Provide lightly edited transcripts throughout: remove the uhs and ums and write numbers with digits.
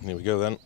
Here we go then.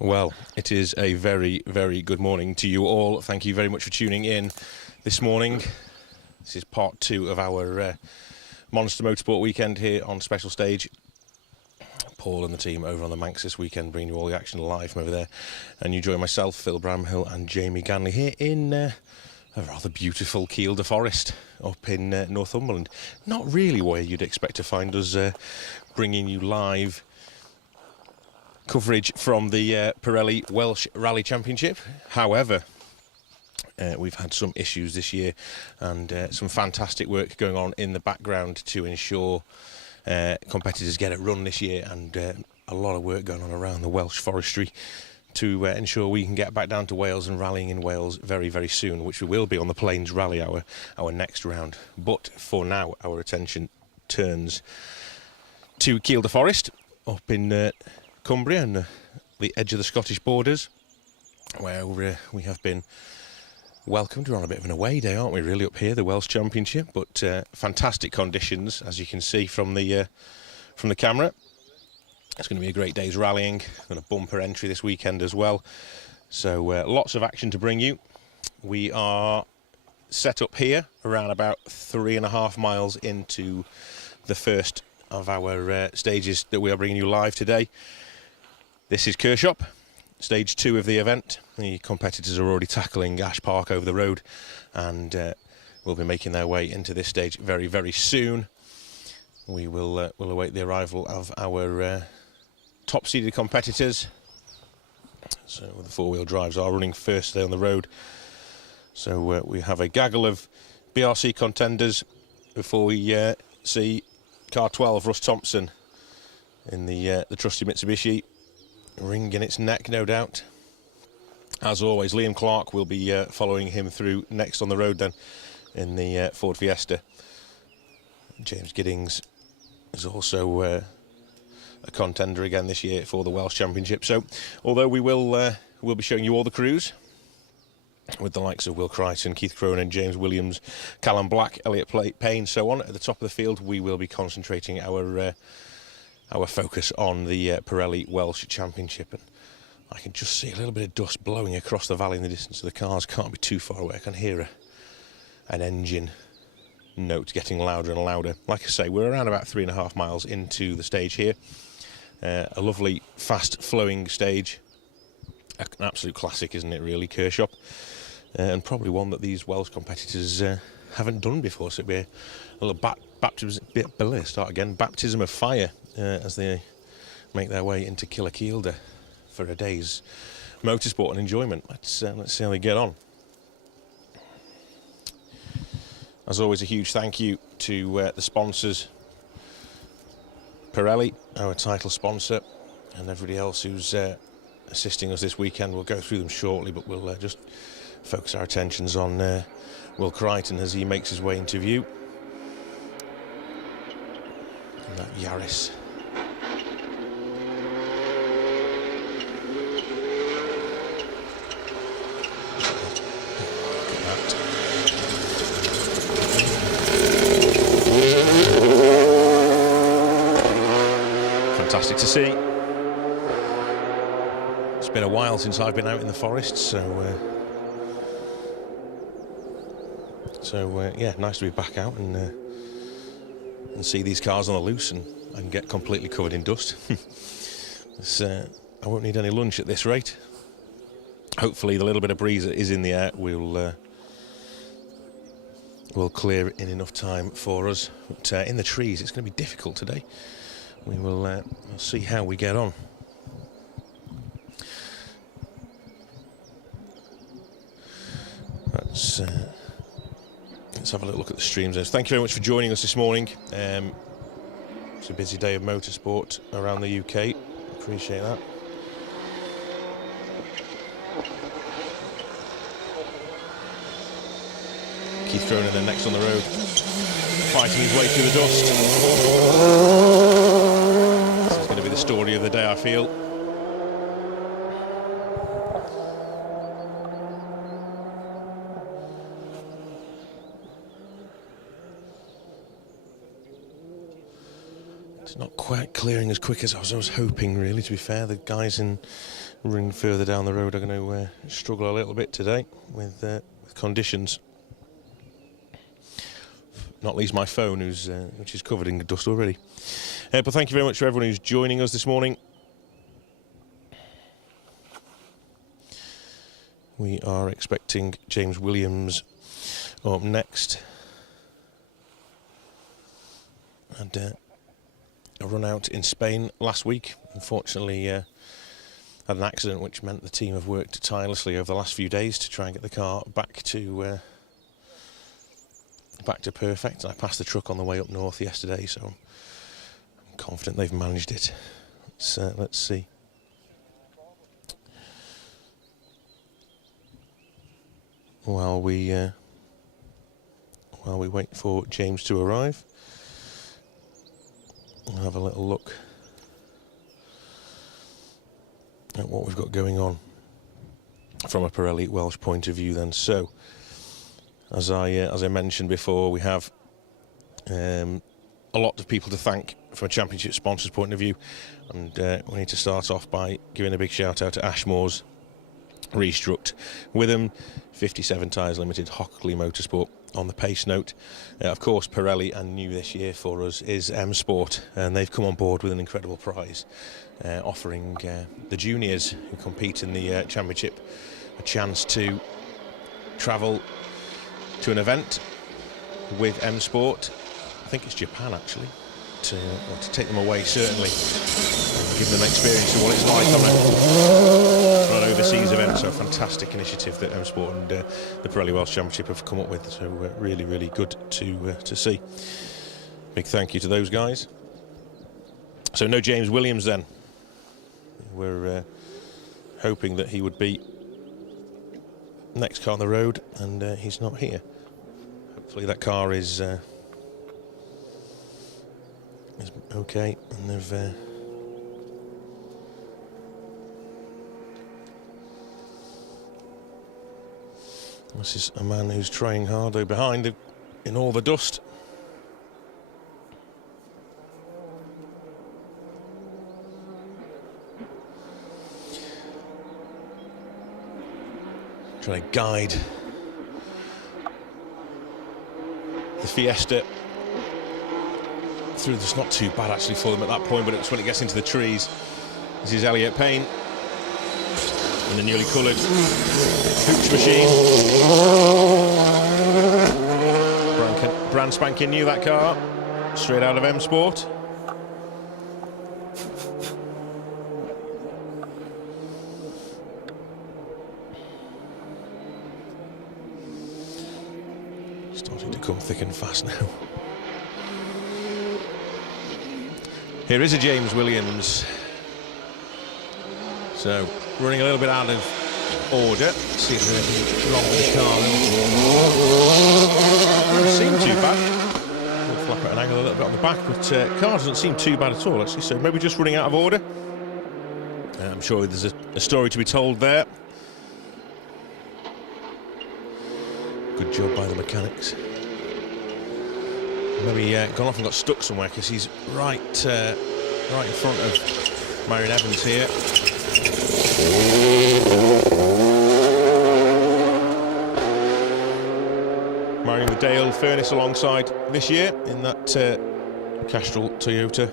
Well, it is a very, very good morning to you all. Thank you very much for tuning in this morning. This is part 2 of our Monster Motorsport weekend here on Special Stage. Paul and the team over on the Manx this weekend, bringing you all the action live from over there. And you join myself, Phil Bramhill and Jamie Ganley here in a rather beautiful Kielder Forest up in Northumberland. Not really where you'd expect to find us bringing you live coverage from the Pirelli Welsh Rally Championship. However, we've had some issues this year and some fantastic work going on in the background to ensure competitors get it run this year, and a lot of work going on around the Welsh forestry to ensure we can get back down to Wales and rallying in Wales very, very soon, which we will be on the Plains Rally, our next round. But for now, our attention turns to Kielder Forest up in Cumbria and the edge of the Scottish borders, where we have been welcomed. We're on a bit of an away day, aren't we, really, up here, the Welsh Championship, but fantastic conditions, as you can see from the camera. It's going to be a great day's rallying, and a bumper entry this weekend as well, so lots of action to bring you. We are set up here around about 3.5 miles into the first of our stages that we are bringing you live today. This is Kershop, stage 2 of the event. The competitors are already tackling Ash Park over the road, and will be making their way into this stage very, very soon. We will await the arrival of our top-seeded competitors. So the four-wheel drives are running first today on the road. So we have a gaggle of BRC contenders before we see car 12, Russ Thompson, in the trusty Mitsubishi, wringing its neck, no doubt. As always, Liam Clark will be following him through next on the road then in the Ford Fiesta. James Giddings is also a contender again this year for the Welsh Championship. So although we'll be showing you all the crews with the likes of Will Crichton, Keith Cronin, James Williams, Callum Black, Elliot Payne, so on at the top of the field, we will be concentrating our focus on the Pirelli Welsh Championship. And I can just see a little bit of dust blowing across the valley in the distance, so the cars can't be too far away. I can hear an engine note getting louder and louder. Like I say, we're around about 3.5 miles into the stage here. A lovely, fast-flowing stage. An absolute classic, isn't it, really, Kershop? And probably one that these Welsh competitors haven't done before, so it'll be a little baptism of fire as they make their way into Kielder for a day's motorsport and enjoyment. Let's see how they get on. As always, a huge thank you to the sponsors, Pirelli, our title sponsor, and everybody else who's assisting us this weekend. We'll go through them shortly, but we'll just focus our attentions on Will Crichton as he makes his way into view. And that Yaris. Fantastic to see. It's been a while since I've been out in the forest, so yeah, nice to be back out and see these cars on the loose and get completely covered in dust. I won't need any lunch at this rate. Hopefully the little bit of breeze that is in the air will will clear in enough time for us. But in the trees, it's going to be difficult today. We will we'll see how we get on. Let's have a little look at the streams. Thank you very much for joining us this morning. It's a busy day of motorsport around the UK. Appreciate that. Keith Cronin then next on the road, fighting his way through the dust. This is going to be the story of the day, I feel. It's not quite clearing as quick as I was hoping, really, to be fair. The guys in ring further down the road are going to struggle a little bit today with conditions. Not least my phone, which is covered in dust already. But thank you very much for everyone who's joining us this morning. We are expecting James Williams up next. And a run out in Spain last week. Unfortunately, had an accident which meant the team have worked tirelessly over the last few days to try and get the car back to perfect. I passed the truck on the way up north yesterday, so I'm confident they've managed it. Let's see. While we wait for James to arrive, we'll have a little look at what we've got going on from a Pirelli Welsh point of view then. So, as I mentioned before, we have a lot of people to thank from a championship sponsor's point of view, and we need to start off by giving a big shout out to Ashmore's, Restruct, Witham, 57 Tyres Limited, Hockley Motorsport on the pace note. Of course, Pirelli, and new this year for us, is M Sport, and they've come on board with an incredible prize, offering the juniors who compete in the championship a chance to travel to an event with M Sport. I think it's Japan, actually, to take them away, certainly, and give them an experience of what it's like on an overseas event. So a fantastic initiative that M Sport and the Pirelli Welsh Championship have come up with. So really, really good to see. Big thank you to those guys. So no James Williams then. We're hoping that he would be next car on the road, and he's not here. Hopefully that car is okay, and they've this is a man who's trying hard, though, behind in all the dust. Trying to guide the Fiesta through. It's not too bad actually for them at that point, but it's when it gets into the trees. This is Elliot Payne in the newly coloured hooch machine. Brand spanking new, that car, straight out of M Sport. Starting to come thick and fast now. Here is a James Williams. So, running a little bit out of order. See if there's anything wrong with the car. Doesn't seem too bad. We'll flap at an angle a little bit on the back, but car doesn't seem too bad at all, actually. So maybe just running out of order. I'm sure there's a story to be told there. Good job by the mechanics. Maybe gone off and got stuck somewhere, because he's right in front of Marion Evans here. Marion with Dale Furness alongside this year in that Castrol Toyota.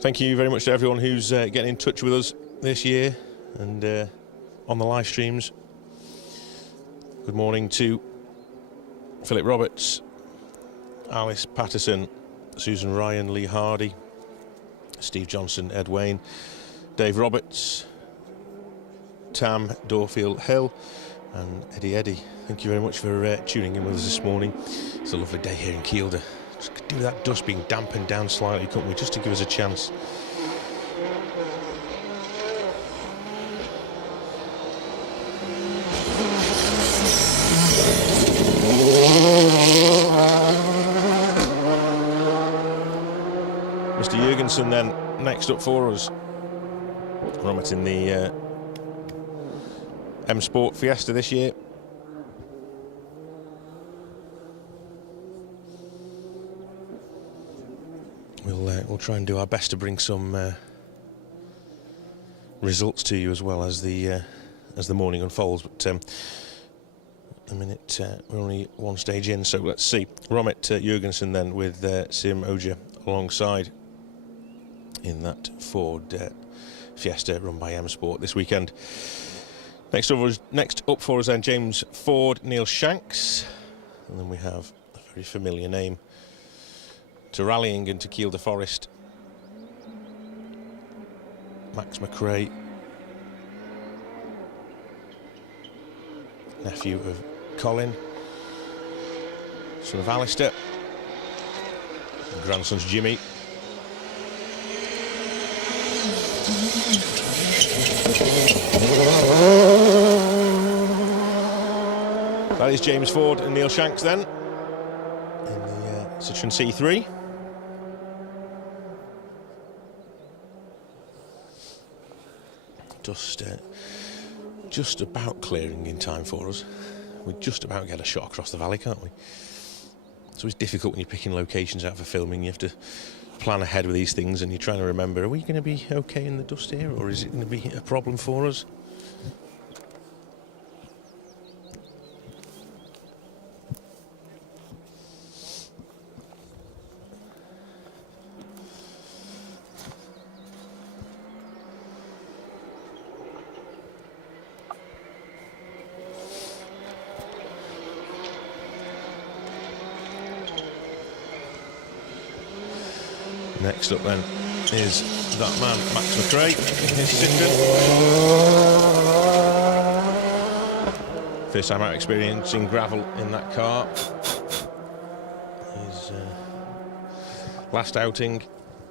Thank you very much to everyone who's getting in touch with us this year and on the live streams. Good morning to Philip Roberts, Alice Patterson, Susan Ryan, Lee Hardy, Steve Johnson, Ed Wayne, Dave Roberts, Tam Dorfield Hill, and Eddie. Thank you very much for tuning in with us this morning. It's a lovely day here in Kielder. Just could do with that dust being dampened down slightly, couldn't we, just to give us a chance. Mr. Jurgensen then next up for us. Romet in the M Sport Fiesta this year. We'll try and do our best to bring some results to you as well as the morning unfolds. But a minute, we're only one stage in, so let's see. Romet Jurgensen then with Sim Oja alongside in that Ford Fiesta run by M Sport this weekend. Next up for us then, James Ford, Neil Shanks, and then we have a very familiar name to rallying into Kielder Forest, Max McRae, nephew of Colin, son of Alistair, and grandson's Jimmy. That is James Ford and Neil Shanks then in the Citroen C3. Just about clearing in time for us. We just about get a shot across the valley, can't we? It's always difficult when you're picking locations out for filming. You have to plan ahead with these things and you're trying to remember, are we going to be okay in the dust here, or is it going to be a problem for us? Next up then is that man, Max McRae, in his Citroen. First time out experiencing gravel in that car. His last outing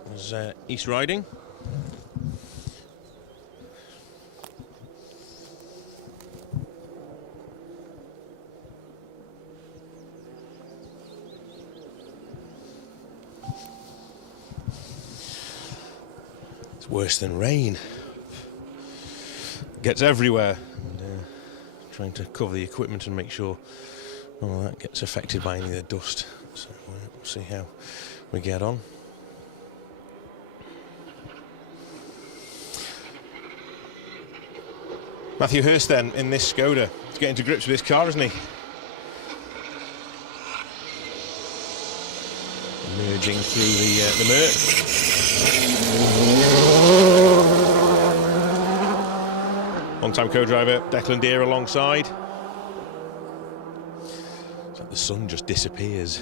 was East Riding. Worse than rain. Gets everywhere. And, trying to cover the equipment and make sure none of that gets affected by any of the dust. So we'll see how we get on. Matthew Hurst then in this Skoda. He's getting to grips with this car, isn't he? Merging through the murk. Long-time co-driver Declan Deere alongside. It's like the sun just disappears.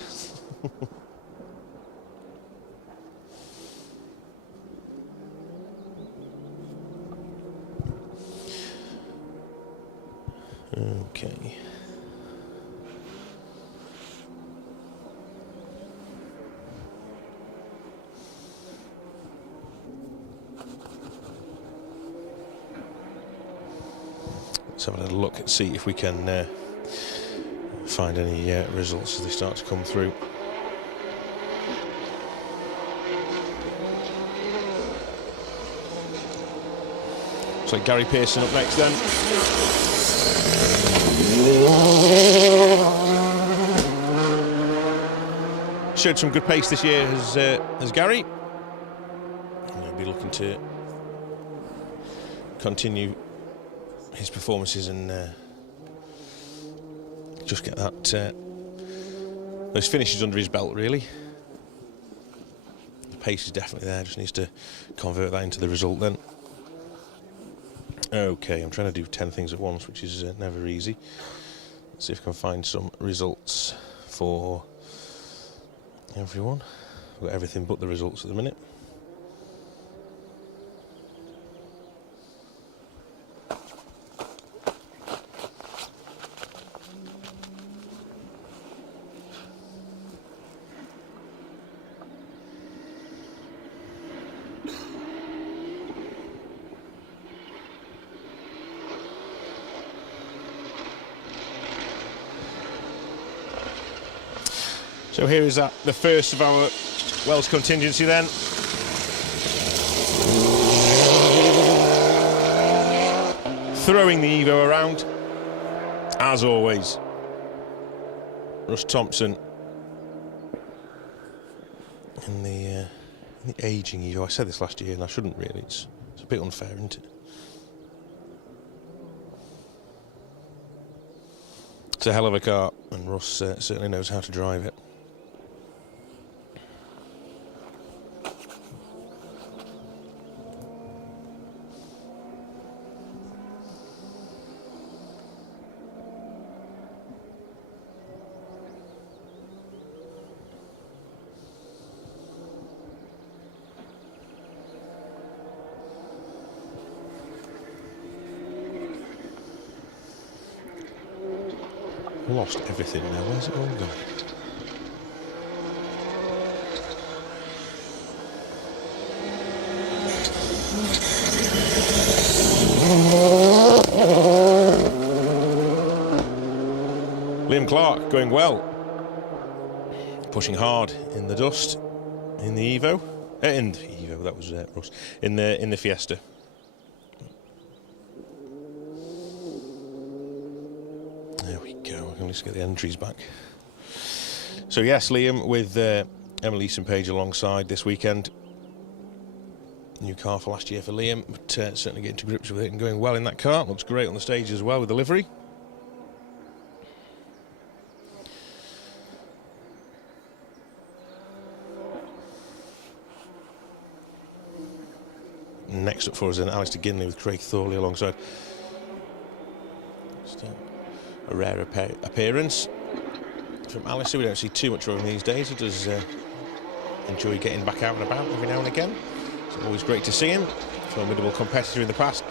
Okay. Let's have a little look and see if we can find any results as they start to come through. Looks like Gary Pearson up next then. Showed some good pace this year as Gary. And he'll be looking to continue his performances and just get that those finishes under his belt, really. The pace is definitely there, just needs to convert that into the result then. Okay, I'm trying to do 10 things at once, which is never easy. Let's see if I can find some results for everyone. I've got everything but the results at the minute. So here is the first of our Welsh contingency then. Throwing the Evo around, as always. Russ Thompson in the ageing Evo. I said this last year and I shouldn't really. It's a bit unfair, isn't it? It's a hell of a car, and Russ certainly knows how to drive it. Lost everything now. Where's it all gone? Liam Clark going well. Pushing hard in the dust in the Evo. In the Evo, that was Russ. In the Fiesta. Let's get the entries back. So yes, Liam with Emily Page alongside this weekend. New car for last year for Liam, but certainly getting to grips with it and going well in that car. Looks great on the stage as well with the livery. Next up for us then, Alistair Ginley with Craig Thorley alongside. A rare appearance from Alistair. We don't see too much of him these days. He does enjoy getting back out and about every now and again. It's always great to see him. Formidable competitor in the past.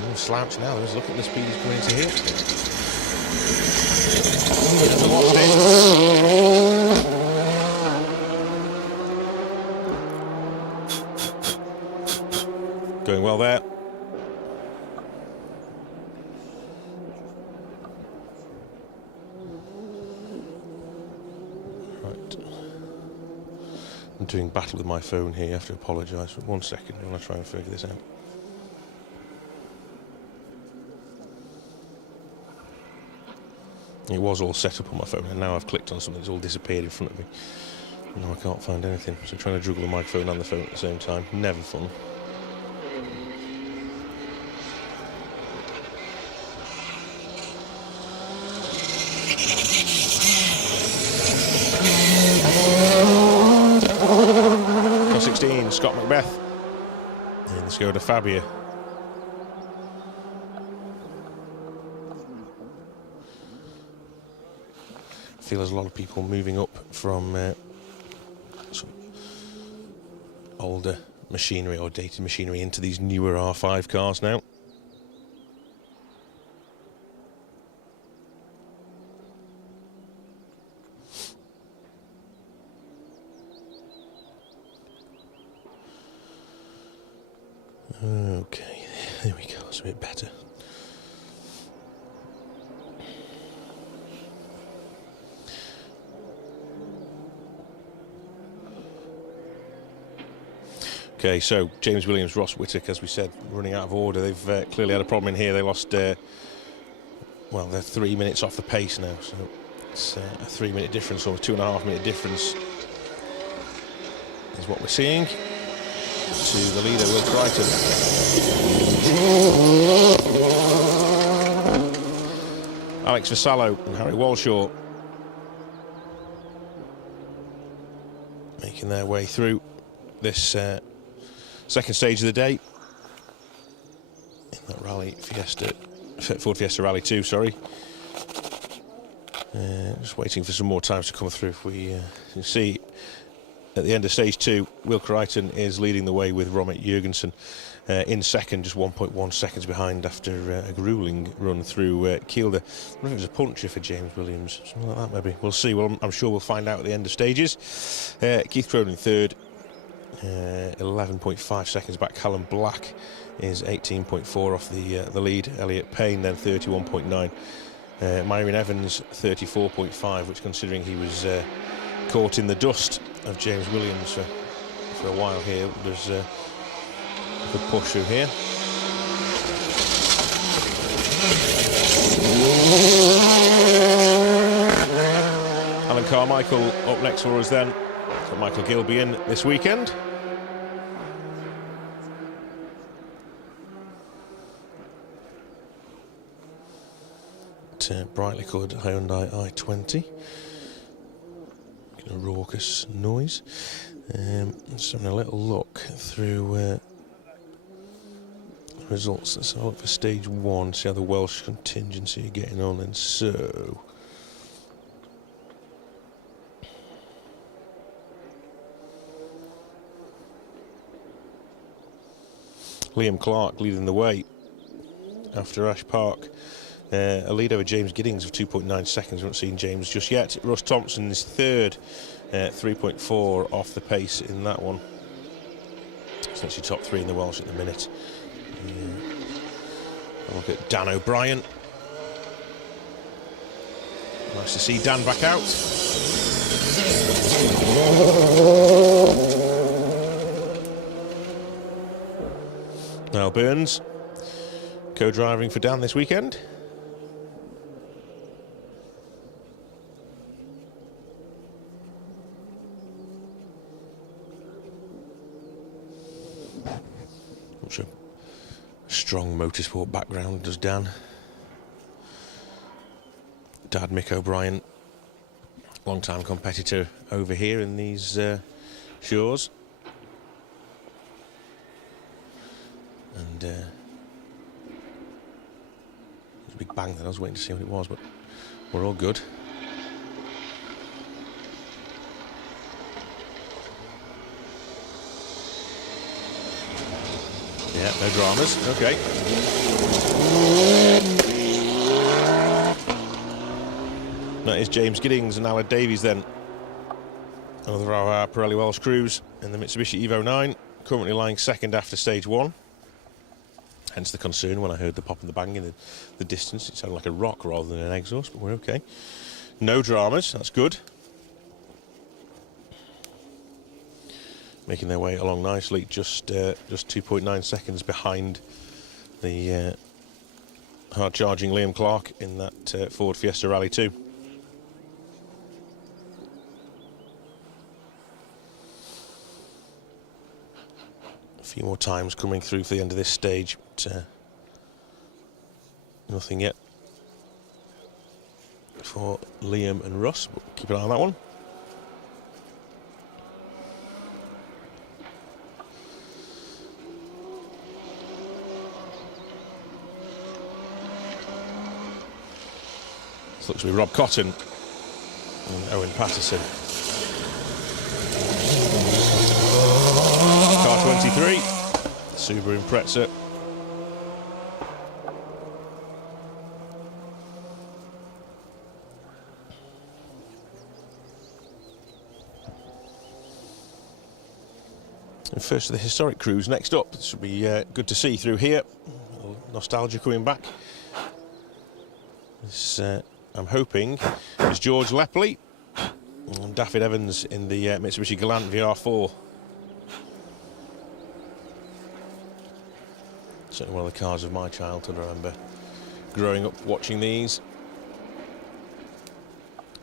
No slouch now. Let's look at the speed he's coming into here. He hasn't lost it. Going well there. I'm doing battle with my phone here. You have to apologise for 1 second while I try and figure this out. It was all set up on my phone, and now I've clicked on something that's all disappeared in front of me. Now I can't find anything. So trying to juggle the microphone and the phone at the same time, never fun. Scott Macbeth in the Skoda Fabia. I feel there's a lot of people moving up from some older machinery or dated machinery into these newer R5 cars now. Okay, there we go, it's a bit better. Okay, so James Williams, Ross Whittaker, as we said, running out of order. They've clearly had a problem in here. They lost, well, they're 3 minutes off the pace now, so it's a 3 minute difference, or a 2.5 minute difference is what we're seeing. To the leader, Will Crichton. Alex Vassallo and Harry Walshaw making their way through this second stage of the day in that Ford Fiesta Rally 2, sorry. Just waiting for some more times to come through. If we can see at the end of stage 2, Will Crichton is leading the way with Romet Jurgensen in second, just 1.1 seconds behind after a grueling run through Kielder. I don't know if it was a puncture for James Williams, something like that maybe. We'll see. Well, I'm sure we'll find out at the end of stages. Keith Cronin third, 11.5 seconds back. Callum Black is 18.4 off the lead. Elliot Payne then 31.9. Myron Evans 34.5, which, considering he was caught in the dust of James Williams for a while here, there's a good push through here. Alan Carmichael up next for us then. Got Michael Gilby in this weekend. Brightly coloured Hyundai i20. A raucous noise. Just having a little look through results. Let's have a look for stage 1, see how the Welsh contingency are getting on. And so Liam Clark leading the way after Ash Park. A lead over James Giddings of 2.9 seconds. We haven't seen James just yet. Russ Thompson is third, 3.4 off the pace in that one. Essentially top 3 in the Welsh at the minute. Look at Dan O'Brien. Nice to see Dan back out. Now Burns, co-driving for Dan this weekend. A strong motorsport background does Dan. Dad Mick O'Brien, long-time competitor over here in these shores, and there's a big bang then. I was waiting to see what it was, but we're all good. Yeah, no dramas. Okay. That is James Giddings and Alan Davies then. Another of our Pirelli Welsh crews in the Mitsubishi Evo 9, currently lying second after stage 1. Hence the concern when I heard the pop and the bang in the distance. It sounded like a rock rather than an exhaust, but we're okay. No dramas, that's good. Making their way along nicely, just 2.9 seconds behind the hard-charging Liam Clark in that Ford Fiesta Rally 2. A few more times coming through for the end of this stage, but nothing yet for Liam and Russ. But keep an eye on that one. This looks to be Rob Cotton and Owen Patterson. Car 23, Subaru Impreza. And first of the historic crews next up. This will be good to see through here. A little nostalgia coming back. This, I'm hoping, is George Lepley and David Evans in the Mitsubishi Galant VR4. Certainly one of the cars of my childhood. I remember growing up watching these,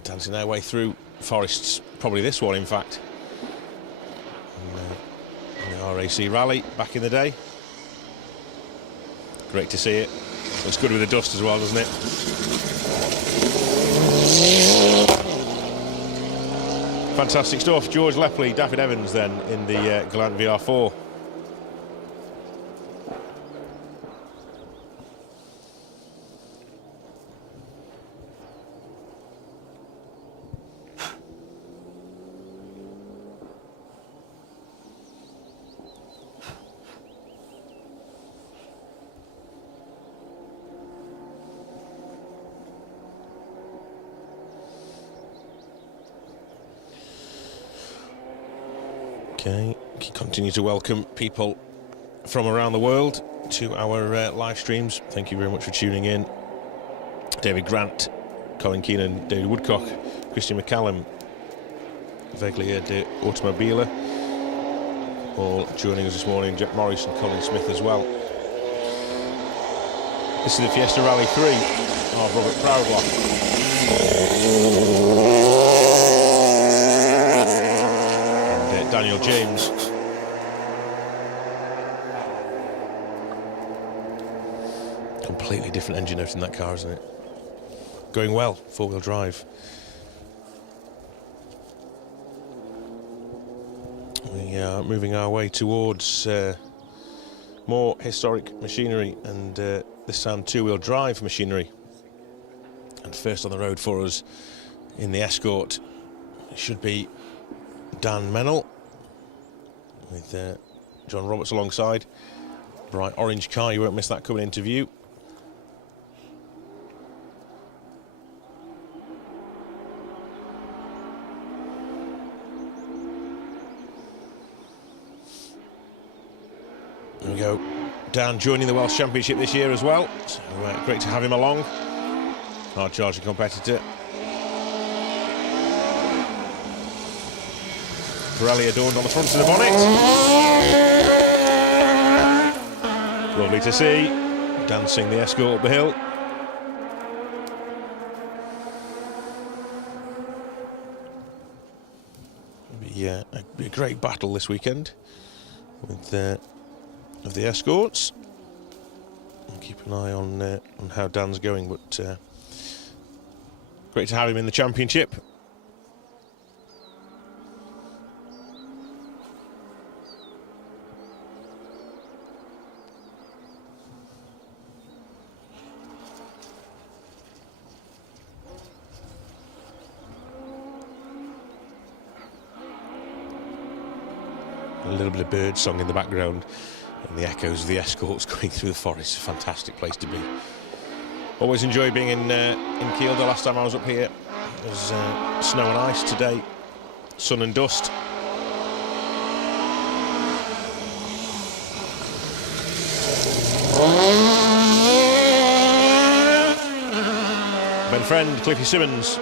dancing their way through forests, probably this one in fact, in the RAC Rally back in the day. Great to see it. Looks good with the dust as well, doesn't it? Fantastic stuff. George Lepley, David Evans then in the Galant VR4. Okay, continue to welcome people from around the world to our live streams. Thank you very much for tuning in. David Grant, Colin Keenan, David Woodcock, Christian McCallum, Veglia de Automobile, all joining us this morning. Jack Morris and Colin Smith as well. This is the Fiesta Rally 3 of Robert Proudlock. And Daniel James. Completely different engine out in that car, isn't it? Going well, four-wheel drive. We are moving our way towards more historic machinery, and this time two-wheel drive machinery. And first on the road for us in the Escort should be Dan Mennell with John Roberts alongside. Bright orange car, you won't miss that coming into view. There we go. Dan joining the Welsh Championship this year as well, so great to have him along. Hard charging competitor. Pirelli adorned on the front of the bonnet. Lovely to see. Dancing the Escort up the hill. It'll be a great battle this weekend with of the Escorts. I'll keep an eye on how Dan's going, but great to have him in the championship. A little bit of bird song in the background, and the echoes of the Escorts going through the forest. A fantastic place to be. Always enjoy being in Kiel. The last time I was up here, it was snow and ice. Today, sun and dust. Ben Friend, Cliffy Simmons,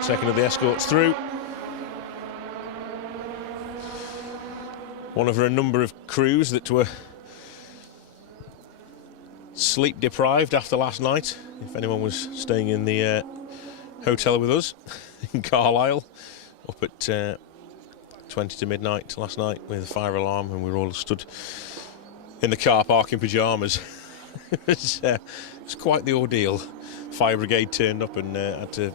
second of the Escorts through. One of a number of crews that were sleep deprived after last night. If anyone was staying in the hotel with us in Carlisle, up at 20 to midnight last night with a fire alarm, and we were all stood in the car park in pyjamas. It was quite the ordeal. Fire brigade turned up and had to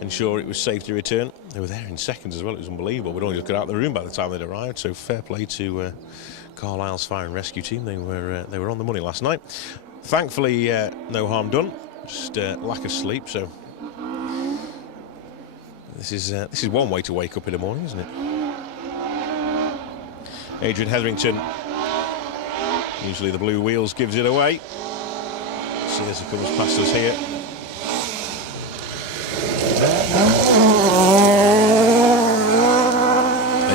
ensure it was safe to return. They were there in seconds as well. It was unbelievable. We'd only just got out of the room by the time they'd arrived. So fair play to Carlisle's fire and rescue team. They were on the money last night. Thankfully, no harm done. Just lack of sleep. So this is one way to wake up in the morning, isn't it? Adrian Hetherington. Usually the blue wheels gives it away. See as he comes past us here. There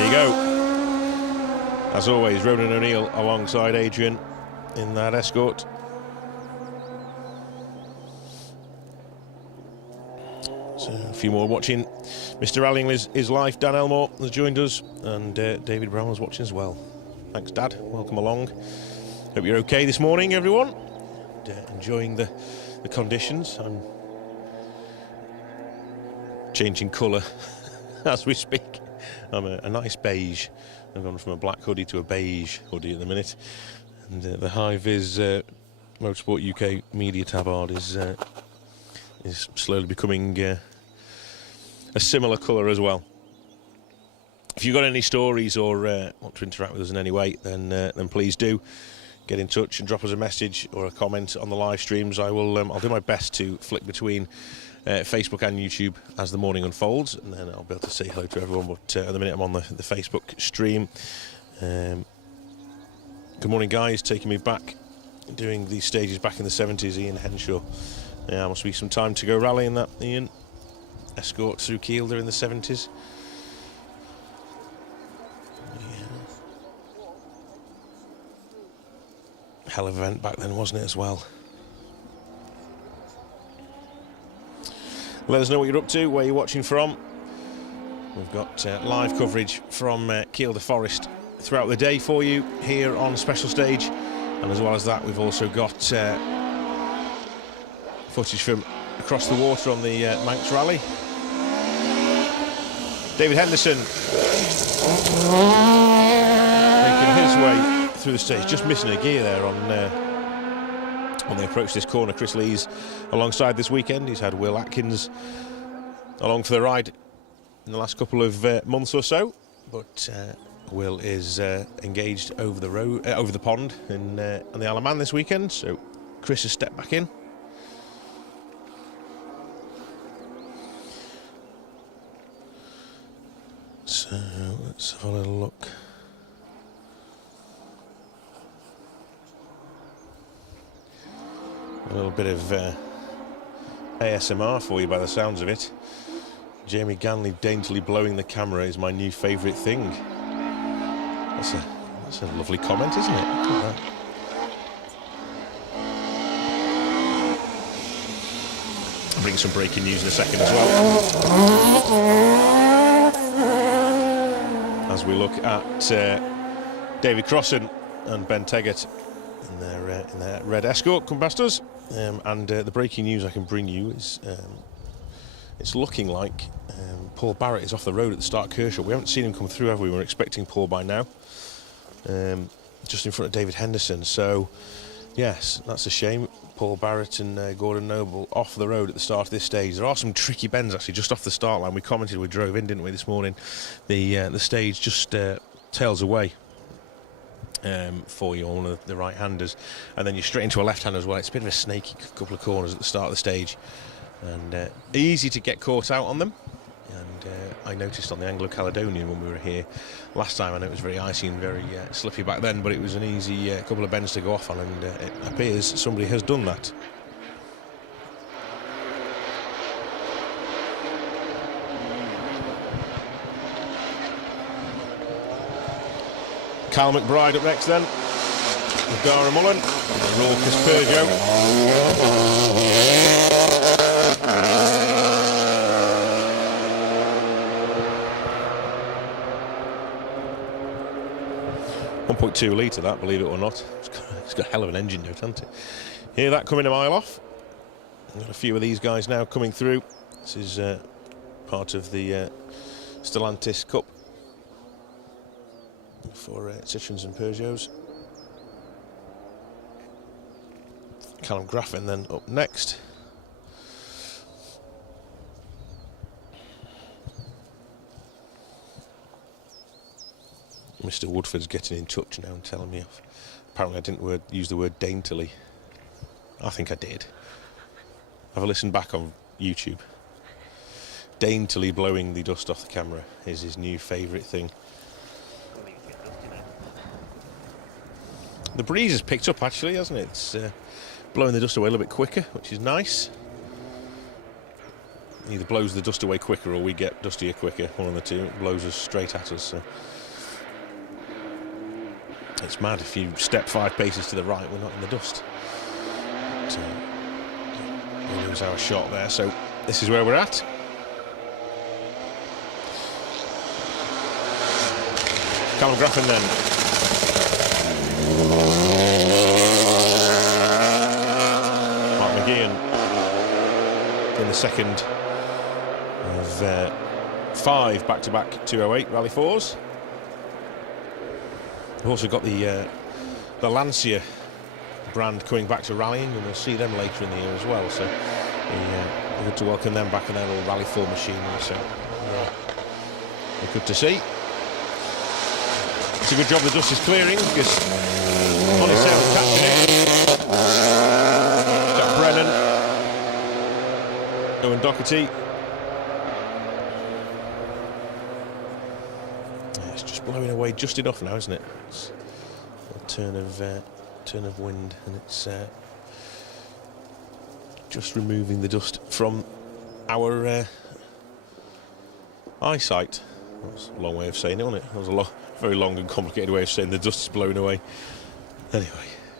you go. As always, Ronan O'Neill alongside Adrian in that Escort. So a few more watching. Mr. Rallying is live. Dan Elmore has joined us, and David Brown is watching as well. Thanks, Dad. Welcome along. Hope you're okay this morning, everyone. And, enjoying the conditions. I'm changing colour as we speak. I'm a nice beige. I've gone from a black hoodie to a beige hoodie at the minute, and the high vis Motorsport UK media tabard is slowly becoming a similar colour as well. If you've got any stories or want to interact with us in any way, then please do get in touch and drop us a message or a comment on the live streams. I'll do my best to flick between Facebook and YouTube as the morning unfolds, and then I'll be able to say hello to everyone. But at the minute I'm on the Facebook stream. Good morning, guys. Taking me back, doing these stages back in the 70s, Ian Henshaw. Yeah, must be some time to go rallying that, Ian. Escort through Kiel there in the 70s. hell of an event back then, wasn't it, as well? Let us know what you're up to, where you're watching from. We've got live coverage from Kielder Forest throughout the day for you here on Special Stage. And as well as that, we've also got footage from across the water on the Manx Rally. David Henderson making his way through the stage, just missing a gear there on the approach to this corner. Chris Lee's alongside this weekend. He's had Will Atkins along for the ride in the last couple of months or so, but Will is engaged over the road, over the pond on the Isle of Man this weekend, so Chris has stepped back in. So let's have a little look. A little bit of ASMR for you by the sounds of it. Jamie Ganley daintily blowing the camera is my new favourite thing. That's a lovely comment, isn't it? Look at that. I'll bring some breaking news in a second as well, as we look at David Crossan and Ben Teggart in their red Escort come past us. And the breaking news I can bring you is it's looking like Paul Barrett is off the road at the start of Kershop. We haven't seen him come through, have we? We're expecting Paul by now. Just in front of David Henderson. So, yes, that's a shame. Paul Barrett and Gordon Noble off the road at the start of this stage. There are some tricky bends, actually, just off the start line. We commented, we drove in, didn't we, this morning? The stage just tails away for you on one of the right-handers. And then you're straight into a left-hander as well. It's a bit of a snaky couple of corners at the start of the stage. And easy to get caught out on them. And I noticed on the Anglo-Caledonian when we were here last time, I know it was very icy and very slippy back then, but it was an easy couple of bends to go off on, and it appears somebody has done that. Cal McBride up next then, with Dara Mullen, and raucous Peugeot. 1.2 litre that, believe it or not. It's got a hell of an engine note, hasn't it? Hear that coming a mile off. We've got a few of these guys now coming through. This is part of the Stellantis Cup for Citroens and Peugeots. Callum Graffin then up next. Mr. Woodford's getting in touch now and telling me apparently I didn't use the word daintily. I think I did. Have a listen back on YouTube. Daintily blowing the dust off the camera is his new favourite thing. The breeze has picked up actually, hasn't it? It's blowing the dust away a little bit quicker, which is nice. Either blows the dust away quicker or we get dustier quicker, one of the two. It blows us straight at us. So. It's mad, if you step 5 paces to the right, we're not in the dust. But, we lose our shot there, so this is where we're at. Callum Graffin then. Mark McGeehan in the second of 5 back-to-back 208 Rally 4s. We've also got the Lancia brand coming back to rallying, and we'll see them later in the year as well. So we're good to welcome them back in their little Rally 4 machinery. So we're good to see. It's a good job the dust is clearing, because on its own catching it. Got Brennan, Owen Doherty. It's just blowing away just enough now, isn't it? It's a turn of wind, and it's just removing the dust from our eyesight. That's a long way of saying it, wasn't it? That was a very long and complicated way of saying the dust is blowing away. Anyway,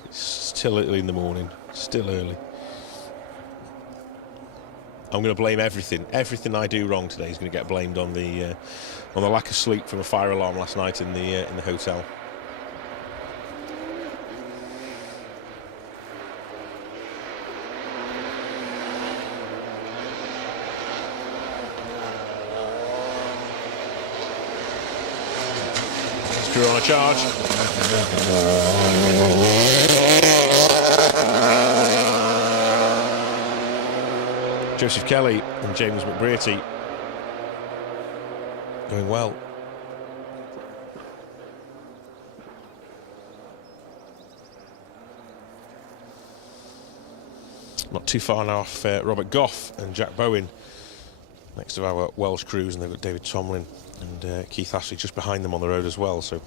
It's still early in the morning. Still early. I'm going to blame everything. Everything I do wrong today is going to get blamed on the lack of sleep from a fire alarm last night in the hotel. Screw on a charge. Joseph Kelly and James McBrearty going well. Not too far now off Robert Goff and Jack Bowen, next to our Welsh crews, and they've got David Tomlin and Keith Ashley just behind them on the road as well. So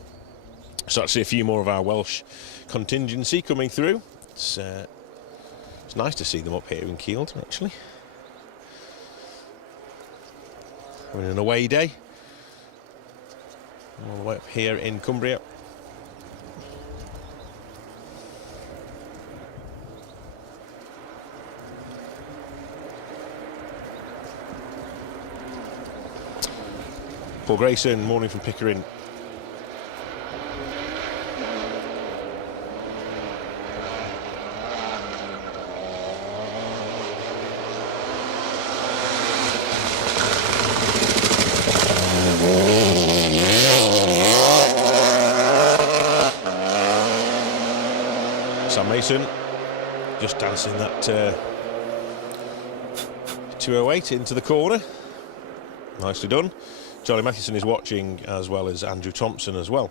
start to see a few more of our Welsh contingency coming through. It's nice to see them up here in Kield, actually. We're in an away day. All the way up here in Cumbria. Paul Grayson, morning from Pickering. Sam Mason just dancing that 208 into the corner. Nicely done. Charlie Mathieson is watching, as well as Andrew Thompson as well.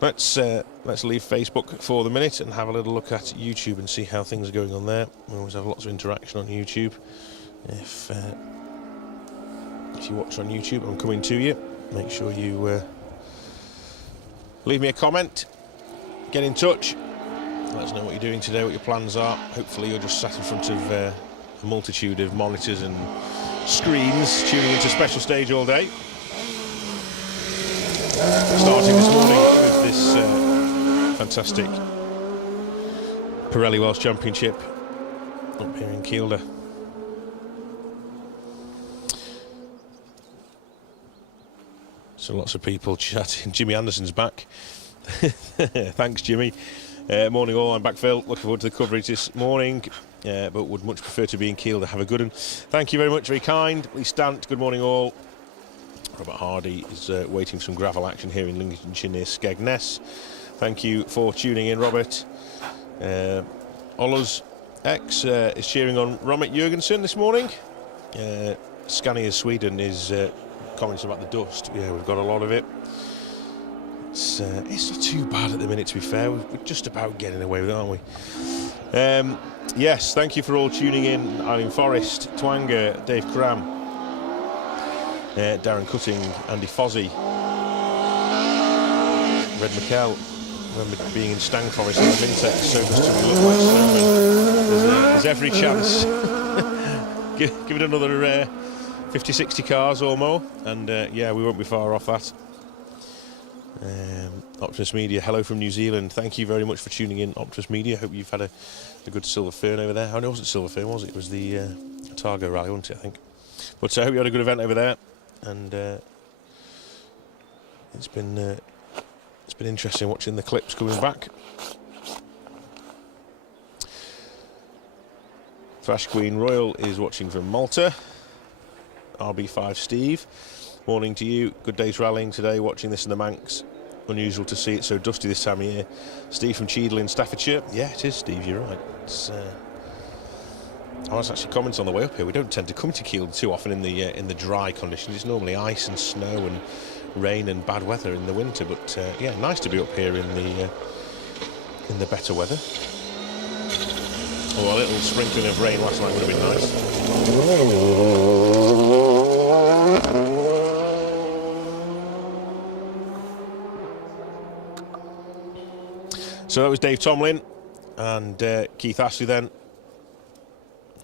Let's leave Facebook for the minute and have a little look at YouTube and see how things are going on there. We always have lots of interaction on YouTube. If you watch on YouTube, I'm coming to you. Make sure you leave me a comment, get in touch, let us know what you're doing today, what your plans are. Hopefully you're just sat in front of a multitude of monitors and screens tuning into Special Stage all day. Starting this morning with this fantastic Pirelli Welsh Championship up here in Kielder. So lots of people chatting. Jimmy Anderson's back. Thanks, Jimmy. Morning all, I'm back, Phil. Looking forward to the coverage this morning, but would much prefer to be in Kielder. Have a good one. Thank you very much, very kind. Lee Stant, good morning all. Robert Hardy is waiting for some gravel action here in Lincolnshire near Skegness. Thank you for tuning in, Robert. Ollers X is cheering on Romit Jurgensen this morning. Scania Sweden is commenting about the dust. Yeah, we've got a lot of it. It's not too bad at the minute, to be fair. We're just about getting away with it, aren't we? Yes, thank you for all tuning in. Eileen Forrest, Twanger, Dave Cram, Darren Cutting, Andy Fozzie, Red McKell. Remember being in Stang Forest in the Mintex, so much to be look like snowmen. There's every chance. give it another 50, 60 cars or more, and yeah, we won't be far off that. Optimus Media, hello from New Zealand. Thank you very much for tuning in, Optimus Media. Hope you've had a good Silver Fern over there. Oh, no, it wasn't Silver Fern, was it? It was the Otago Rally, wasn't it, I think. But I hope you had a good event over there, and it's been interesting watching the clips coming back. Thrash Queen Royal is watching from Malta. RB5 Steve, morning to you. Good day's rallying today, watching this in the Manx. Unusual to see it so dusty this time of year. Steve from Cheadle in Staffordshire. Yeah, it is, Steve, you're right. I was actually commenting on the way up here. We don't tend to come to Kielder too often in the dry conditions. It's normally ice and snow and rain and bad weather in the winter. But yeah, nice to be up here in the better weather. Oh, a little sprinkling of rain last night would have been nice. So that was Dave Tomlin and Keith Ashley then.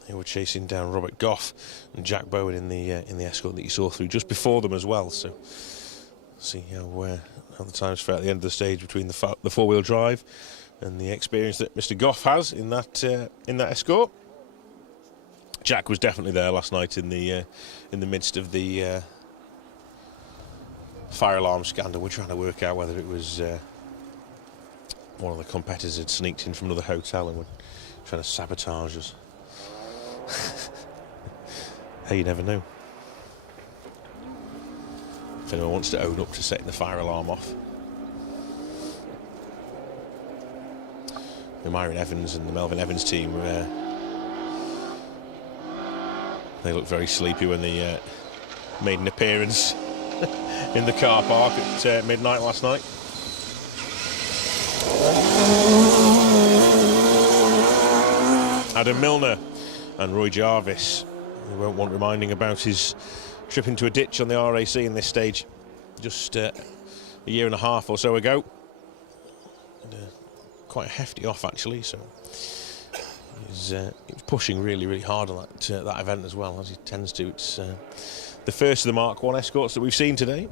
They were chasing down Robert Goff and Jack Bowen in the escort that you saw through just before them as well. So see how the times fare at the end of the stage between the four-wheel drive and the experience that Mr. Goff has in that Escort. Jack was definitely there last night in the midst of the fire alarm scandal. We're trying to work out whether it was one of the competitors had sneaked in from another hotel and were trying to sabotage us. Hey, you never know. If anyone wants to own up to setting the fire alarm off. The Myron Evans and the Melvin Evans team, they looked very sleepy when they made an appearance in the car park at midnight last night. Adam Milner and Roy Jarvis. We won't want reminding about his trip into a ditch on the RAC in this stage just a year and a half or so ago. Quite a hefty off, actually, so he was pushing really, really hard on that event as well, as he tends to. It's the first of the Mark 1 Escorts that we've seen today.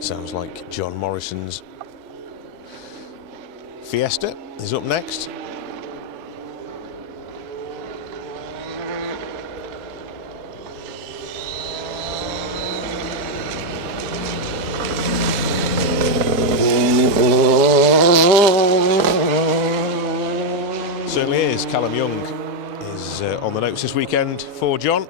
Sounds like John Morrison's Fiesta is up next. Certainly is. Callum Young is on the notes this weekend for John.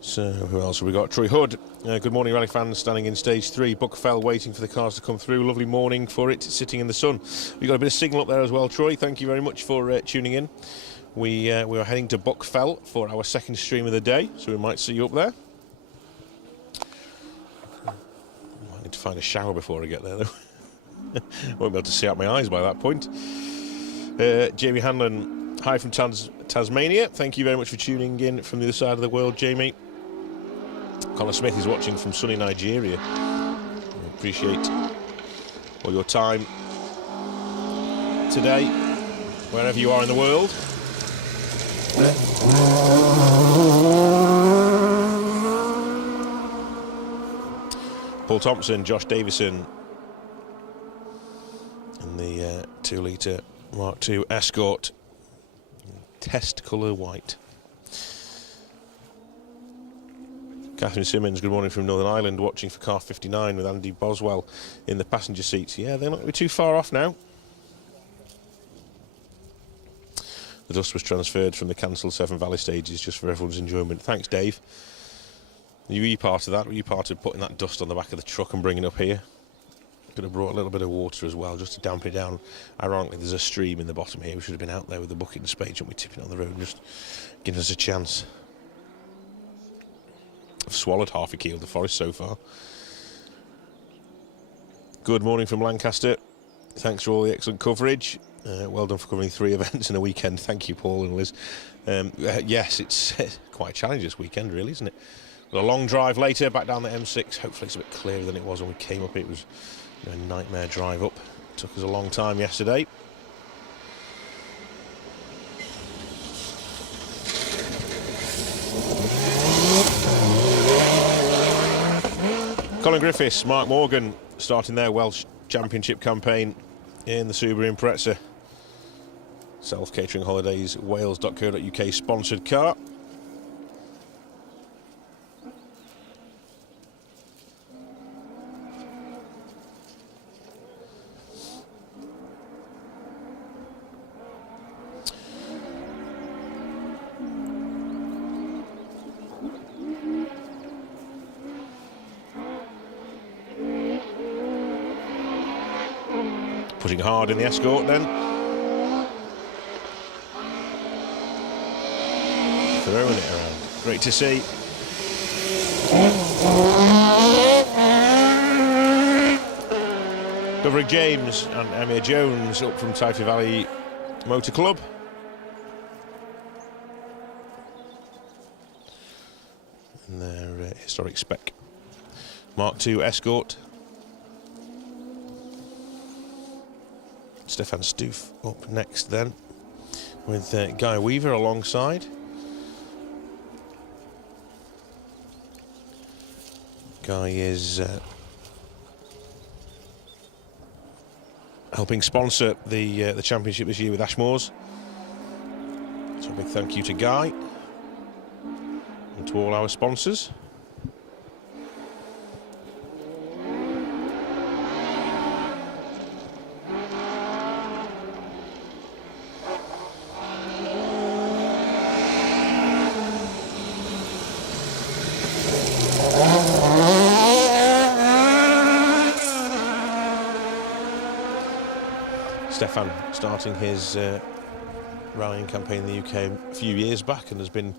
So who else have we got? Troy Hood. Good morning, rally fans. Standing in stage 3, Buckfell, waiting for the cars to come through. Lovely morning for it, sitting in the sun. We've got a bit of signal up there as well, Troy. Thank you very much for tuning in. We are heading to Buckfell for our second stream of the day, so we might see you up there. I need to find a shower before I get there, though. Won't be able to see out my eyes by that point. Jamie Hanlon, hi from Tasmania. Thank you very much for tuning in from the other side of the world, Jamie. Connor Smith is watching from sunny Nigeria. I appreciate all your time today, wherever you are in the world. Paul Thompson, Josh Davison, and the 2-litre Mark II Escort, test colour white. Catherine Simmons, good morning from Northern Ireland, watching for car 59 with Andy Boswell in the passenger seats. Yeah, they're not going to be too far off now. The dust was transferred from the cancelled Severn Valley stages just for everyone's enjoyment. Thanks, Dave. Were you part of that? Were you part of putting that dust on the back of the truck and bringing it up here? Could have brought a little bit of water as well, just to dampen it down. Ironically, there's a stream in the bottom here. We should have been out there with the bucket and spade, shouldn't we, tipping it on the road, just giving us a chance. I've swallowed half a keel of the forest so far. Good morning from Lancaster. Thanks for all the excellent coverage. Well done for covering 3 events in a weekend. Thank you, Paul and Liz. Yes, it's quite a challenge this weekend, really, isn't it? Got a long drive later, back down the M6. Hopefully it's a bit clearer than it was when we came up. It was a nightmare drive up. Took us a long time yesterday. Colin Griffiths, Mark Morgan starting their Welsh Championship campaign in the Subaru Impreza. Self-catering holidays, wales.co.uk sponsored car. Pushing hard in the Escort then. Throwing it around. Great to see. Goverick James and Emir Jones up from Typhy Valley Motor Club. And their historic spec Mark II Escort. Stefan Stoof up next then, with Guy Weaver alongside. Guy is helping sponsor the championship this year with Ashmore's. So a big thank you to Guy and to all our sponsors. Stefan starting his rallying campaign in the UK a few years back and has been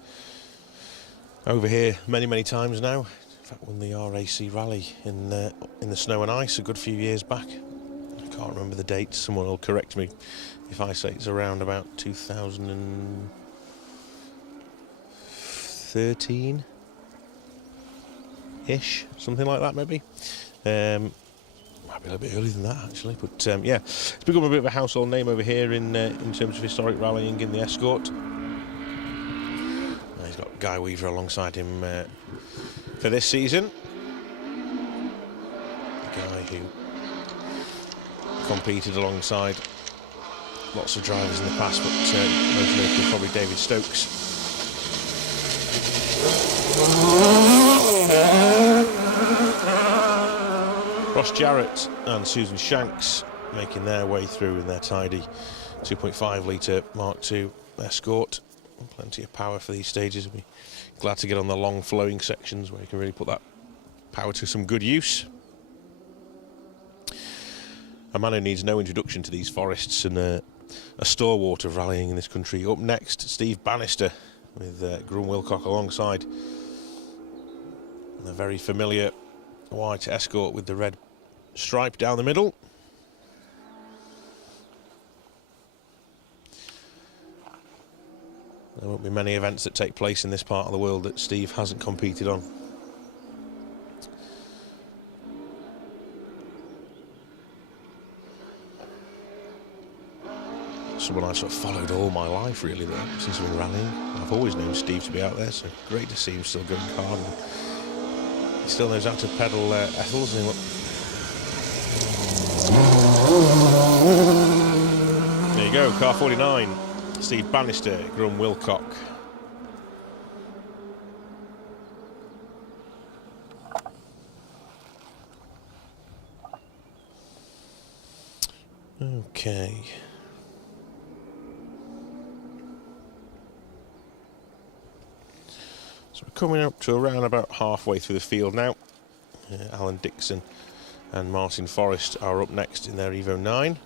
over here many times now. In fact, won the RAC rally in the snow and ice a good few years back. I can't remember the date, someone will correct me if I say it's around about 2013-ish, something like that maybe. Might be a little bit earlier than that actually, but yeah, it's become a bit of a household name over here in terms of historic rallying in the Escort. He's got Guy Weaver alongside him for this season. A guy who competed alongside lots of drivers in the past, but most notably probably David Stokes. Ross Jarrett and Susan Shanks making their way through in their tidy 2.5 litre Mark II Escort. Plenty of power for these stages. We'll be glad to get on the long flowing sections where you can really put that power to some good use. A man who needs no introduction to these forests and a stalwart of rallying in this country. Up next, Steve Bannister with Grum Wilcock alongside. And a very familiar white Escort with the red stripe down the middle. There won't be many events that take place in this part of the world that Steve hasn't competed on. Someone I've sort of followed all my life really, though, since I've been rallying. I've always known Steve to be out there, so great to see him still going hard. He still knows how to pedal Ethels. There you go, car 49, Steve Bannister, Grum Wilcock. Okay. So we're coming up to around about halfway through the field now. Alan Dixon and Martin Forrest are up next in their Evo 9.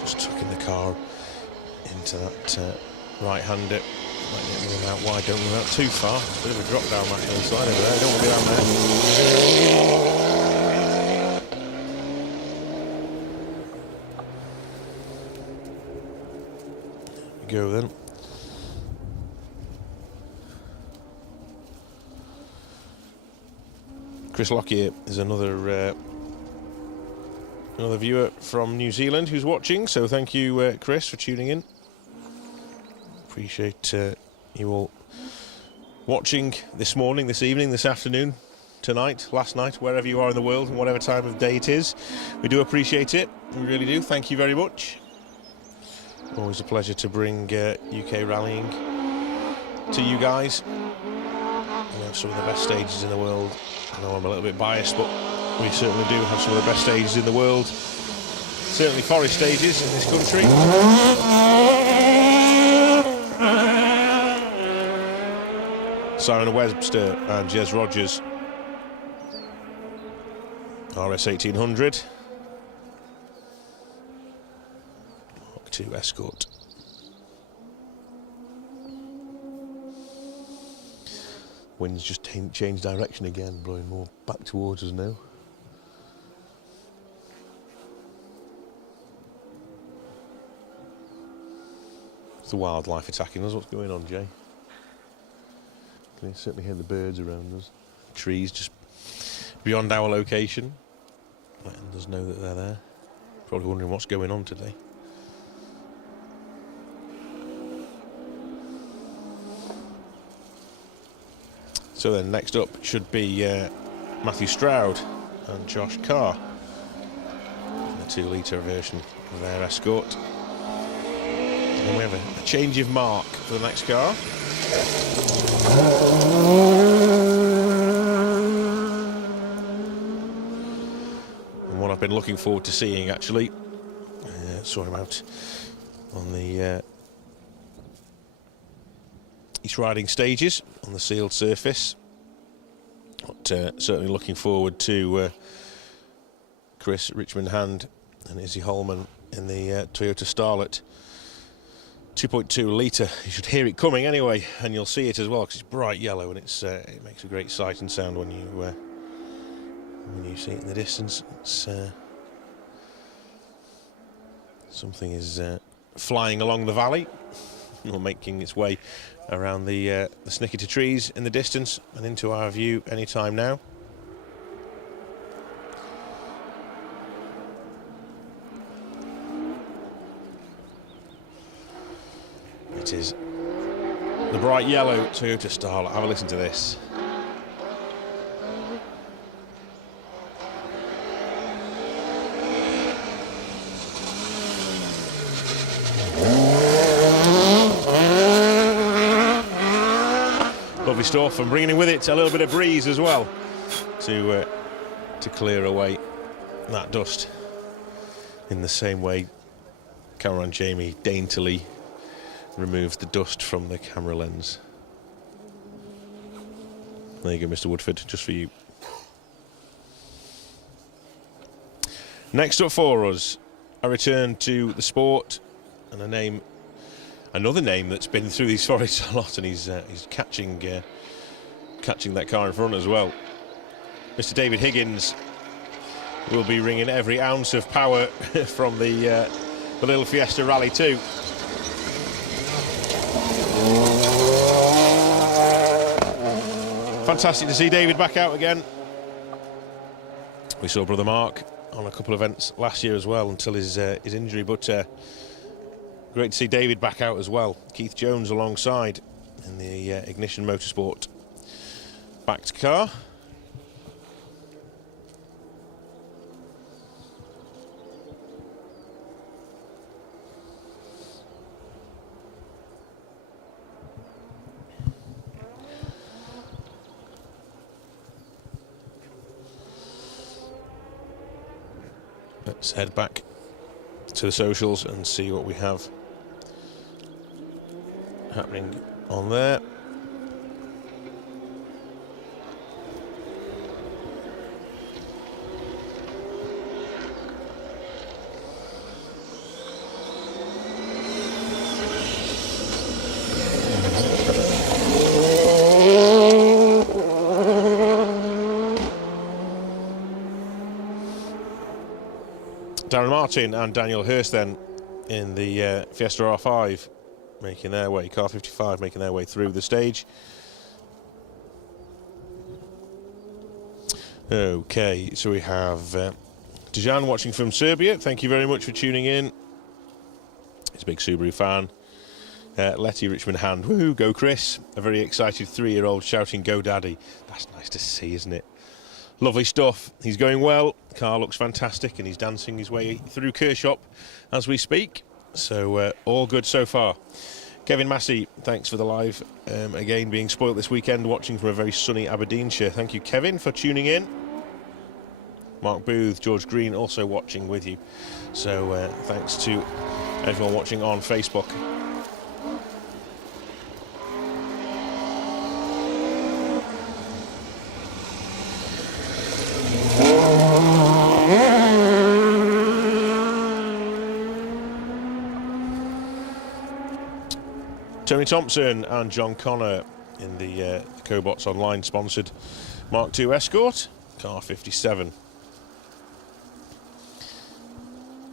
Just tucking the car into that right-hander. Might get run out wide, don't run out too far. It's a bit of a drop down that hill side over there. Don't want to be down there. There we go then. Chris Lockyer is another viewer from New Zealand who's watching, so thank you, Chris, for tuning in. Appreciate you all watching this morning, this evening, this afternoon, tonight, last night, wherever you are in the world and whatever time of day it is. We do appreciate it, we really do. Thank you very much. Always a pleasure to bring UK rallying to you guys. We have some of the best stages in the world. I know I'm a little bit biased, but we certainly do have some of the best stages in the world. Certainly forest stages in this country. Simon Webster and Jez Rogers, RS 1800, Mark II Escort. Wind's just changed direction again, blowing more back towards us now. It's the wildlife attacking us. What's going on, Jay? Can you certainly hear the birds around us? Trees just beyond our location, letting us know that they're there. Probably wondering what's going on today. So then next up should be Matthew Stroud and Josh Carr, the 2-litre version of their Escort. And then we have a change of mark for the next car. And what I've been looking forward to seeing, actually, saw him out on the East Riding stages on the sealed surface. But certainly looking forward to Chris Richmond-Hand and Izzy Holman in the Toyota Starlet 2.2 litre. You should hear it coming anyway, and you'll see it as well because it's bright yellow, and it makes a great sight and sound when you see it in the distance. It's something is flying along the valley, or making its way around the Snickerty trees in the distance and into our view any time now. It is the bright yellow Toyota Starlet. Have a listen to this. Lovely stuff, and bringing in with it a little bit of breeze as well to clear away that dust in the same way cameraman Jamie daintily removes the dust from the camera lens. There you go, Mr. Woodford, just for you. Next up for us, a return to the sport, and another name that's been through these forests a lot, and he's catching that car in front as well. Mr. David Higgins will be wringing every ounce of power from the little Fiesta Rally 2. Fantastic to see David back out again. We saw brother Mark on a couple of events last year as well until his injury, but great to see David back out as well. Keith Jones alongside in the Ignition Motorsport backed car. Let's head back to the socials and see what we have happening on there. Darren Martin and Daniel Hurst then in the Fiesta R5 making their way, car 55 making their way through the stage. Okay, so we have Dejan watching from Serbia. Thank you very much for tuning in. He's a big Subaru fan. Letty Richmond Hand, woohoo, go Chris. A very excited 3-year-old shouting go daddy. That's nice to see, isn't it? Lovely stuff. He's going well. The car looks fantastic, and he's dancing his way through Kershop as we speak. So all good so far. Kevin Massey, thanks for the live. Again, being spoilt this weekend, watching from a very sunny Aberdeenshire. Thank you, Kevin, for tuning in. Mark Booth, George Green, also watching with you. So thanks to everyone watching on Facebook. Tony Thompson and John Connor in the Cobots Online sponsored Mark II Escort, car 57.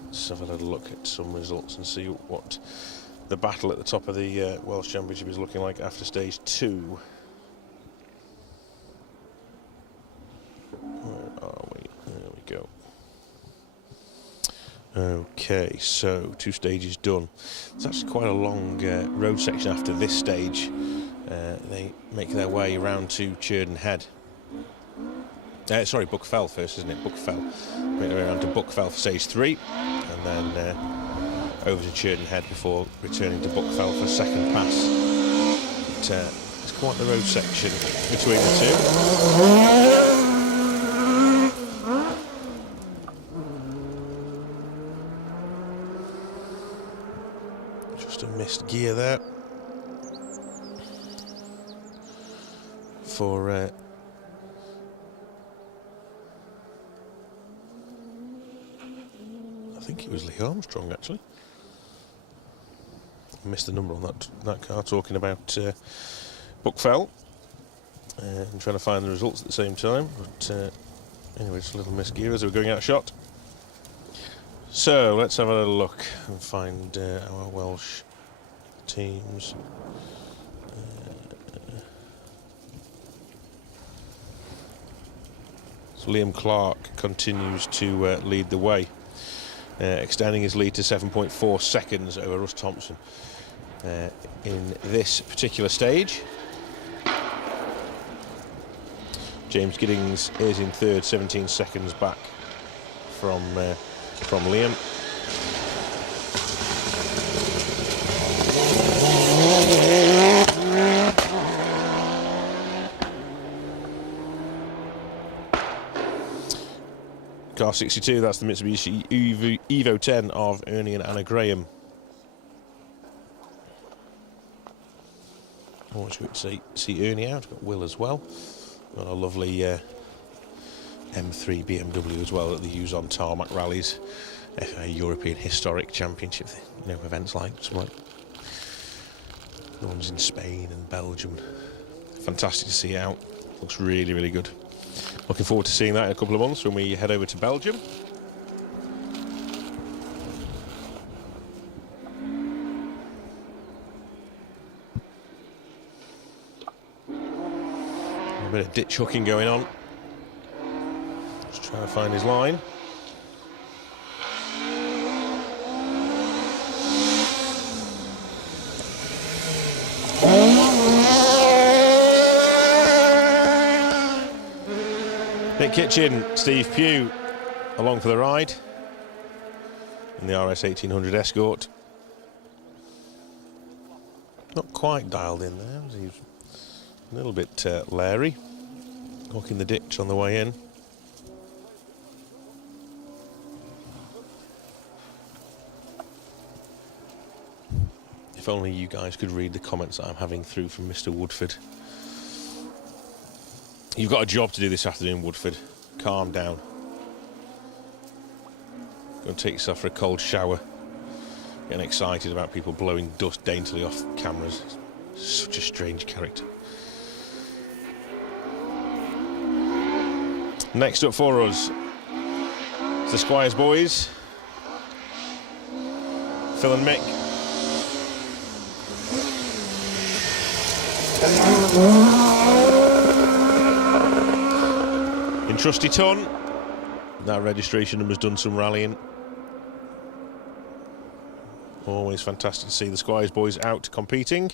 Let's have a little look at some results and see what the battle at the top of the Welsh Championship is looking like after stage 2. Where are we? There we go. Okay, so 2 stages done. It's actually quite a long road section after this stage. They make their way around to Churden Head. Sorry, Buckfell first, isn't it? Buckfell. Make their way around to Buckfell for stage 3, and then over to Churden Head before returning to Buckfell for second pass. But, it's quite the road section between the two. Just a missed gear there for I think it was Lee Armstrong actually. I missed the number on that car, talking about Buckfell and trying to find the results at the same time. But anyway, just a little missed gear as we were going out of shot. So let's have a little look and find our Welsh teams. So Liam Clark continues to lead the way, extending his lead to 7.4 seconds over Russ Thompson in this particular stage. James Giddings is in third, 17 seconds back from Liam. Car 62, that's the Mitsubishi Evo 10 of Ernie and Anna Graham. Always good to see Ernie out. Got Will as well. Got a lovely M3 BMW as well that they use on tarmac rallies. FA European Historic Championship, you know, events like the ones in Spain and Belgium. Fantastic to see it out. Looks really, really good. Looking forward to seeing that in a couple of months when we head over to Belgium. A bit of ditch hooking going on. Just trying to find his line. Nick Kitchen, Steve Pugh along for the ride in the RS 1800 Escort. Not quite dialed in there, he's a little bit leery, hooking the ditch on the way in. If only you guys could read the comments that I'm having through from Mr. Woodford. You've got a job to do this afternoon, Woodford. Calm down. Go and take yourself for a cold shower. Getting excited about people blowing dust daintily off cameras. Such a strange character. Next up for us, the Squires boys. Phil and Mick. In Trusty Ton, that registration number's done some rallying. Always fantastic to see the Squires boys out competing.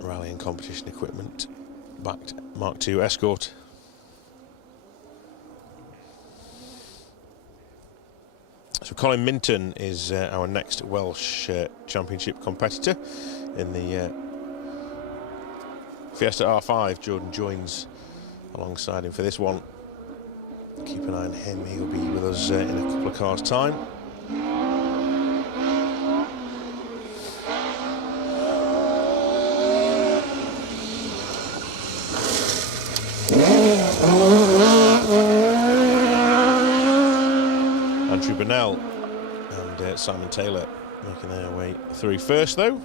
Rallying competition equipment, backed Mark II Escort. So Colin Minton is our next Welsh Championship competitor in the Fiesta R5. Jordan joins alongside him for this one. Keep an eye on him, he'll be with us in a couple of cars' time. Andrew Burnell and Simon Taylor making their way through first though.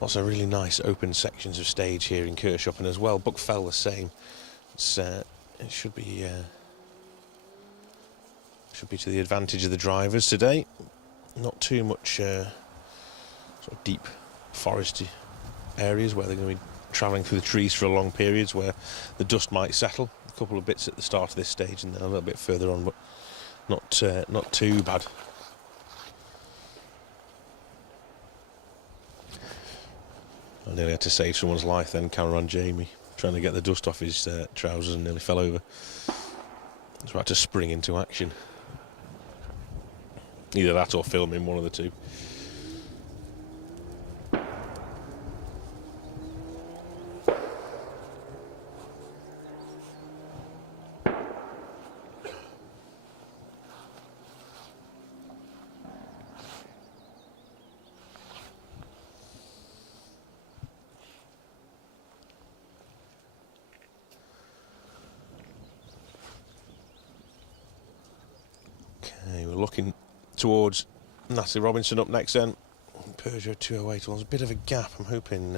Lots of really nice open sections of stage here in Kershop, and as well, Buckfell the same. It should be to the advantage of the drivers today. Not too much sort of deep foresty areas where they're going to be travelling through the trees for long periods, where the dust might settle. A couple of bits at the start of this stage, and then a little bit further on, but not too bad. I nearly had to save someone's life then, cameraman Jamie, trying to get the dust off his trousers, and nearly fell over. I was about to spring into action. Either that or filming, one of the two. Okay, we're looking towards Natalie Robinson up next then. Peugeot 208, well, there's a bit of a gap. I'm hoping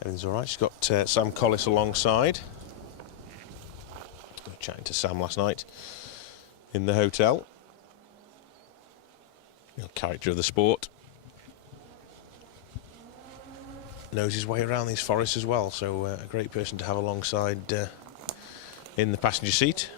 everything's alright. She's got Sam Collis alongside. I was chatting to Sam last night in the hotel. Character of the sport. Knows his way around these forests as well, so a great person to have alongside in the passenger seat.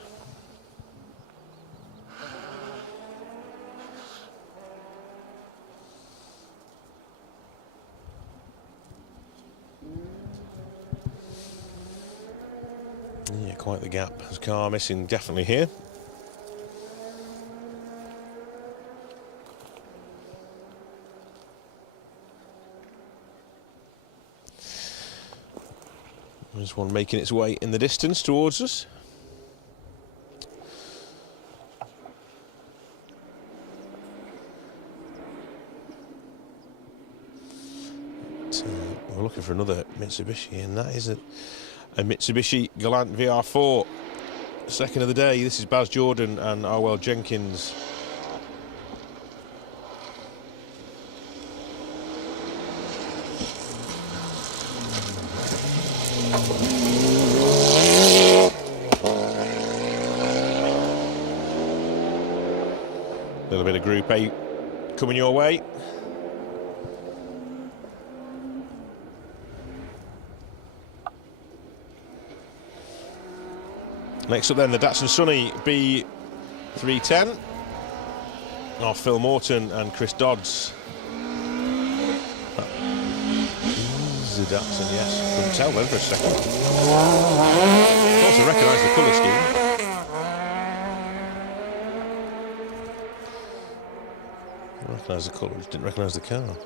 Yeah, quite the gap. There's a car missing definitely here. There's one making its way in the distance towards us. We're looking for another Mitsubishi, and that is a Mitsubishi Galant VR4. Second of the day. This is Baz Jordan and Arwell Jenkins. A little bit of Group A coming your way. Next up then, the Datsun Sunny B310. Oh, Phil Morton and Chris Dodds. The Datsun, yes. Couldn't tell then for a second. Also recognise the colour scheme. Recognise the colour, just didn't recognise the car.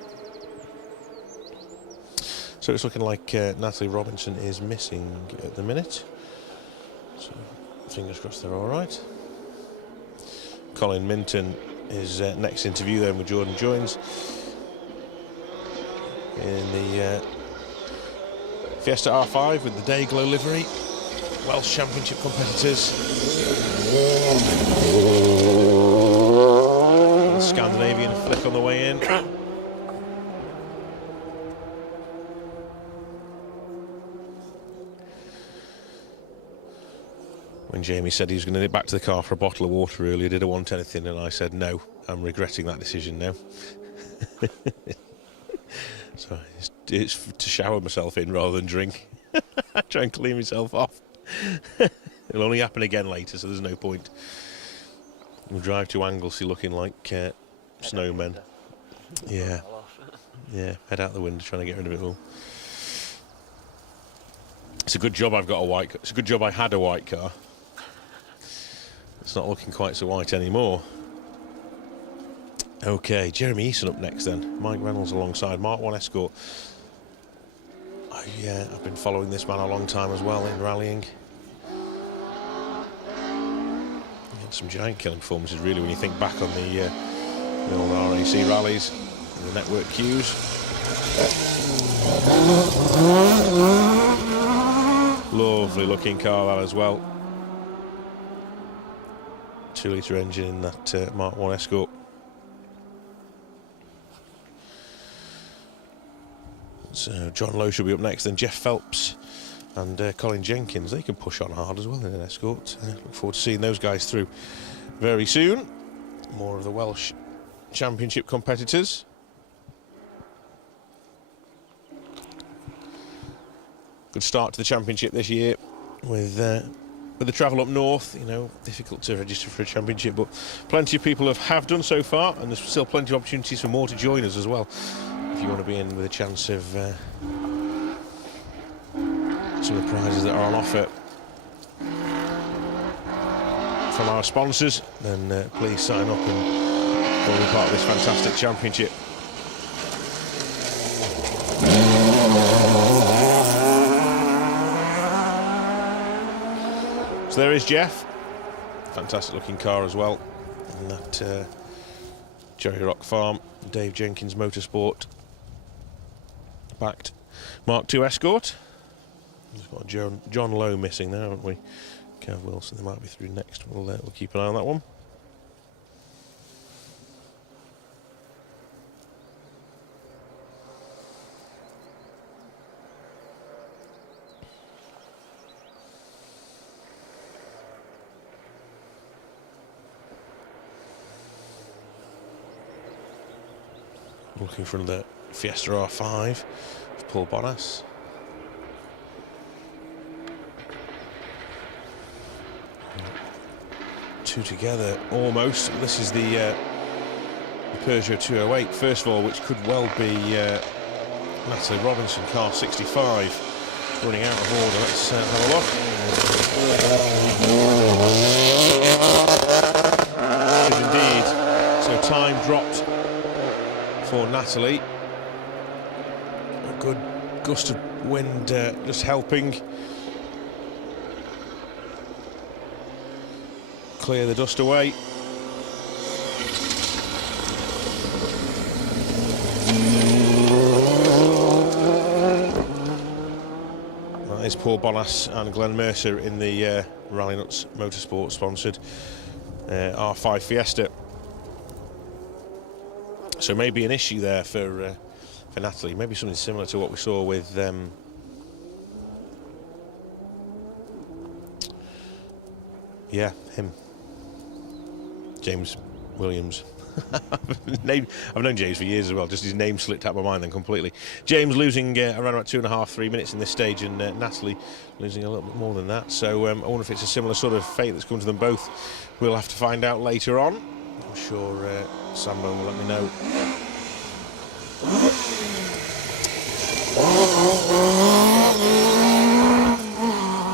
So it's looking like Natalie Robinson is missing at the minute. So fingers crossed they're all right. Colin Minton is next interview then with Jordan Joins in the Fiesta R5 with the Dayglow livery. Welsh Championship competitors. And the Scandinavian flick on the way in. When Jamie said he was going to nip back to the car for a bottle of water earlier, did I want anything? And I said no, I'm regretting that decision now. So it's to shower myself in rather than drink. Try and clean myself off. It'll only happen again later, so there's no point. We'll drive to Anglesey looking like snowmen. Yeah, yeah, head out the window trying to get rid of it all. It's a good job I've got a white car. It's a good job I had a white car. It's not looking quite so white anymore. Okay, Jeremy Eason up next then. Mike Reynolds alongside. Mark 1 Escort. I've been following this man a long time as well in rallying. He had some giant killing performances really when you think back on the old RAC rallies and the network queues. Lovely looking car that as well. 2-litre engine in that Mark 1 Escort. So John Lowe should be up next, then Jeff Phelps and Colin Jenkins. They can push on hard as well in an escort. Look forward to seeing those guys through very soon. More of the Welsh Championship competitors. Good start to the Championship this year with the travel up north. You know, difficult to register for a Championship, but plenty of people have done so far, and there's still plenty of opportunities for more to join us as well, if you want to be in with a chance of some of the prizes that are on offer from our sponsors. Then please sign up and be part of this fantastic Championship. So there is Jeff, fantastic looking car as well, and that Jerry Rock Farm, Dave Jenkins Motorsport backed Mark II Escort. We've got John Lowe missing there, haven't we? Kev Wilson, they might be through next. We'll keep an eye on that one. Looking for the Fiesta R5 of Paul Bonas. Two together almost. This is the Peugeot 208, first of all, which could well be Natalie Robinson, car 65, running out of order. Let's have a look. It is indeed. So time dropped for Natalie. A good gust of wind just helping clear the dust away. That is Paul Bonas and Glenn Mercer in the Rally Nuts Motorsport sponsored R5 Fiesta. So maybe an issue there for Natalie. Maybe something similar to what we saw with yeah, him, James Williams. I've known James for years as well. Just his name slipped out of my mind then completely. James losing around about 2.5-3 minutes in this stage, and Natalie losing a little bit more than that. So I wonder if it's a similar sort of fate that's come to them both. We'll have to find out later on. I'm sure Sambo will let me know.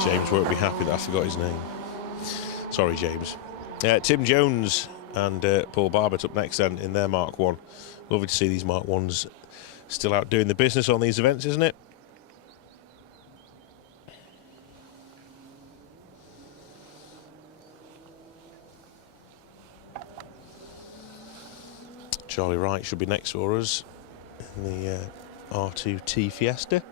James won't be happy that I forgot his name. Sorry, James. Tim Jones and Paul Barbett up next then in their Mark 1. Lovely to see these Mark 1s still out doing the business on these events, isn't it? Charlie Wright should be next for us in the R2T Fiesta.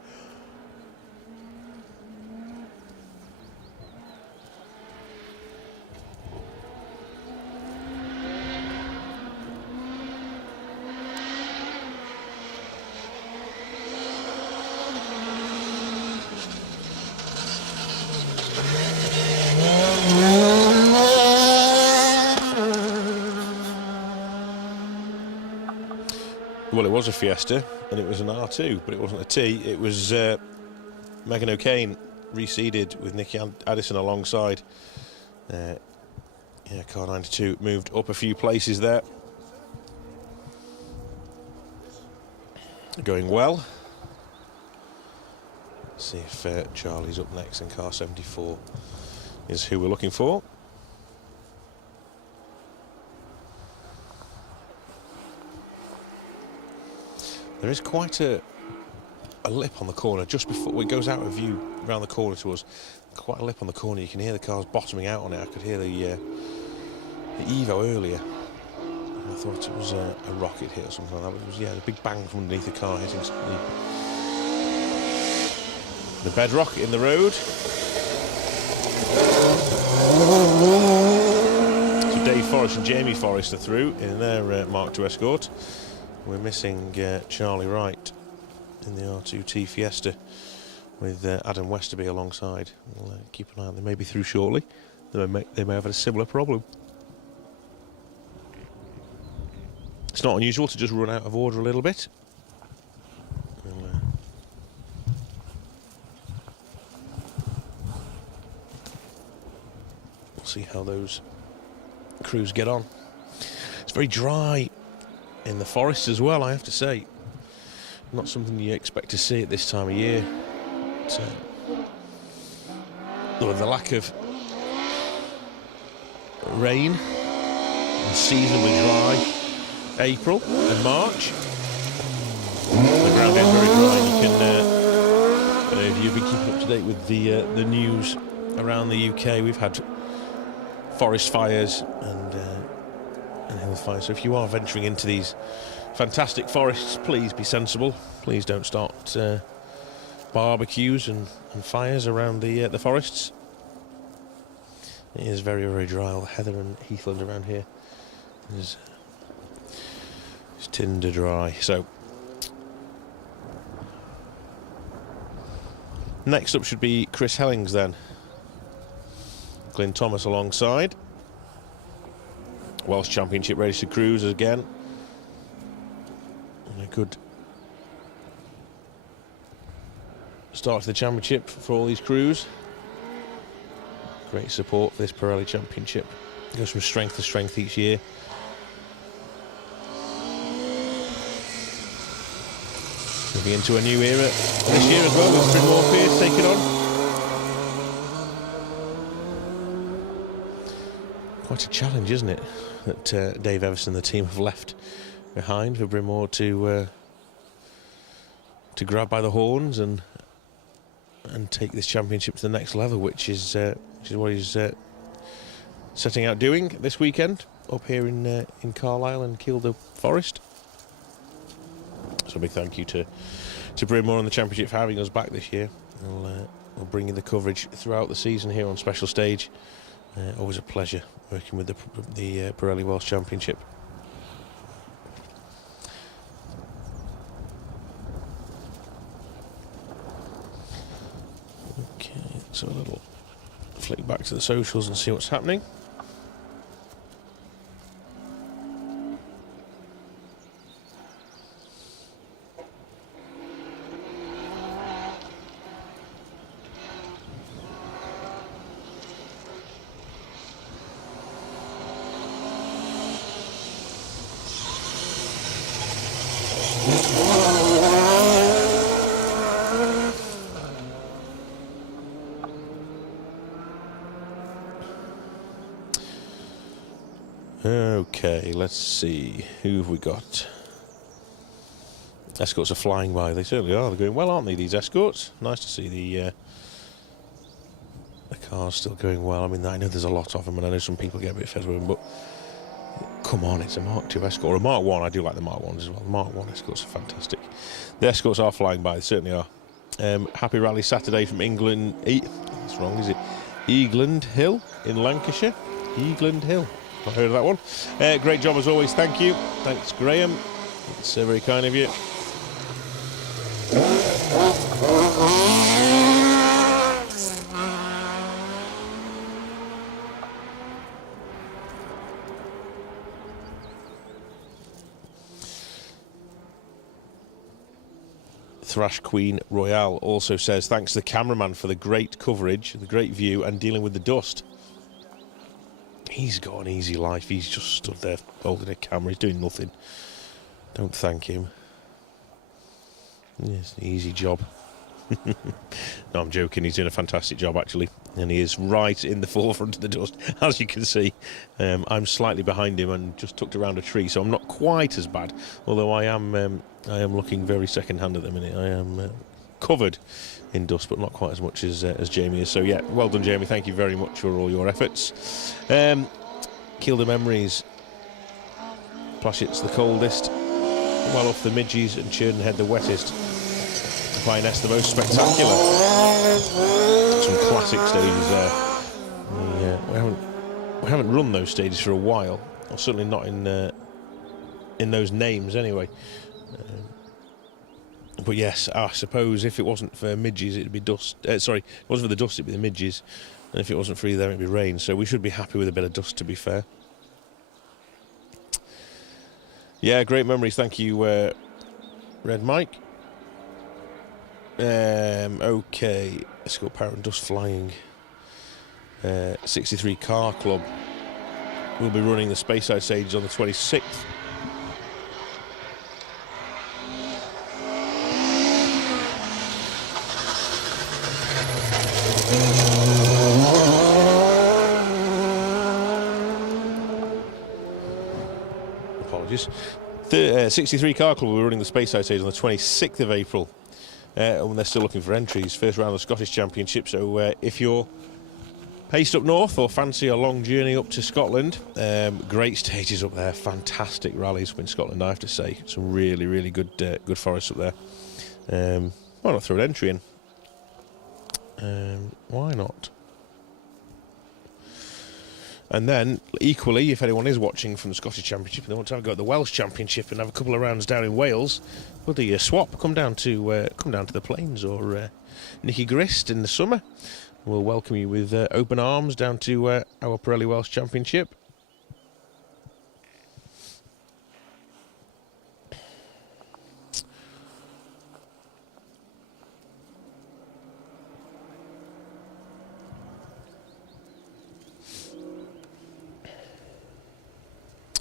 Well, it was a Fiesta and it was an R2, but it wasn't a T. It was Megan O'Kane reseeded with Nicky Addison alongside. Yeah, car 92 moved up a few places there. Going well. Let's see if Charlie's up next, and car 74 is who we're looking for. There is quite a lip on the corner just before it goes out of view around the corner to us. Quite a lip on the corner. You can hear the cars bottoming out on it. I could hear the Evo earlier. I thought it was a rocket hit or something like that. But it was, yeah, a big bang from underneath the car hitting the bedrock in the road. So Dave Forrest and Jamie Forrest are through in their Mark II Escort. We're missing Charlie Wright. in the R2T Fiesta with Adam Westerby alongside. We'll keep an eye on them. Maybe through shortly. They may have had a similar problem. It's not unusual to just run out of order a little bit. We'll see how those crews get on. It's very dry in the forest as well, I have to say. Not something you expect to see at this time of year. With the lack of rain and seasonably dry April and March, the ground is very dry. You can, if you've been keeping up to date with the news around the UK, we've had forest fires and hill fires. So if you are venturing into these fantastic forests, please be sensible. Please don't start barbecues and fires around the forests. It is very, very dry. All the heather and heathland around here is tinder dry. So next up should be Chris Hellings then. Glyn Thomas alongside. Welsh Championship registered crews again. And a good start to the championship for all these crews. Great support for this Pirelli Championship. Goes from strength to strength each year. Moving into a new era this year as well, with Bryn Mawr Pierce taking on. Quite a challenge, isn't it, that Dave Everson and the team have left behind for Bryn Mawr to grab by the horns and take this championship to the next level, which is what he's setting out doing this weekend up here in Carlisle and Kielder Forest. So a big thank you to Bryn Mawr and the championship for having us back this year. We'll bring you the coverage throughout the season here on Special Stage. Always a pleasure working with the Pirelli Welsh Championship. Okay, so a little flick back to the socials and see what's happening. Okay, let's see. Who have we got? Escorts are flying by. They certainly are. They're going well, aren't they, these escorts? Nice to see the cars still going well. I mean, I know there's a lot of them, and I know some people get a bit fed with them, but come on, it's a Mark II escort. Or a Mark 1. I do like the Mark 1s as well. The Mark 1 escorts are fantastic. The escorts are flying by. They certainly are. Happy Rally Saturday from England. That's wrong, is it? Eagland Hill in Lancashire. Eagland Hill. I've heard of that one. Great job as always, thank you. Thanks, Graham. It's very kind of you. Thrash Queen Royale also says, thanks to the cameraman for the great coverage, the great view, and dealing with the dust. He's got an easy life. He's just stood there holding a camera. He's doing nothing. Don't thank him. Yeah, it's an easy job. No, I'm joking. He's doing a fantastic job, actually. And he is right in the forefront of the dust, as you can see. I'm slightly behind him and just tucked around a tree, so I'm not quite as bad. Although I am looking very second-hand at the minute. I am covered in dust, but not quite as much as Jamie is. So yeah, well done, Jamie. Thank you very much for all your efforts. Kielder Memories. Plashet's the coldest. Well off the Midges, and Churdenhead the wettest. Finesse the most spectacular. Some classic stages there. We haven't run those stages for a while, or certainly not in those names anyway. But yes, I suppose if it wasn't for midges, it'd be dust. Sorry, if it wasn't for the dust, it'd be the midges. And if it wasn't for either, it'd be rain. So we should be happy with a bit of dust, to be fair. Yeah, great memories. Thank you, Red Mike. Okay, let's go Power and Dust Flying. 63 Car Club. We'll be running the Speyside stages on the 26th. Apologies. 63 Car Club will be running the Speyside stage on the 26th of April. And they're still looking for entries. First round of the Scottish Championship. So if you're based up north or fancy a long journey up to Scotland, great stages up there. Fantastic rallies up in Scotland, I have to say. Some really, really good good forests up there. Why not throw an entry in? Why not? And then, equally, if anyone is watching from the Scottish Championship and they want to have a go at the Welsh Championship and have a couple of rounds down in Wales, we'll do a swap. Come down to the Plains or Nicky Grist in the summer. We'll welcome you with open arms down to our Pirelli Welsh Championship.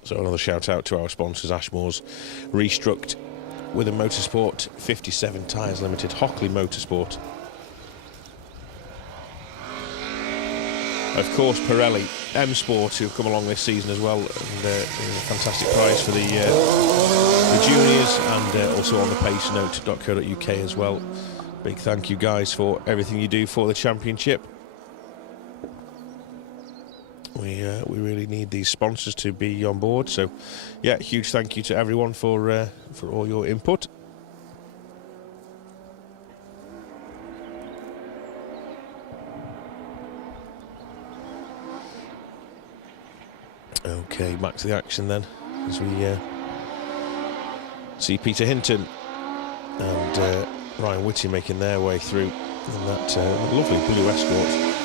So another shout out to our sponsors, Ashmore's Restruct with a Motorsport 57 Tyres Limited, Hockley Motorsport. Of course, Pirelli, M Sport, who've come along this season as well, and a fantastic prize for the juniors, and also on the pacenote.co.uk as well. Big thank you, guys, for everything you do for the championship. We really need these sponsors to be on board. So, yeah, huge thank you to everyone for all your input. Okay, back to the action then, as we see Peter Hinton and Ryan Whitty making their way through in that lovely blue Escort.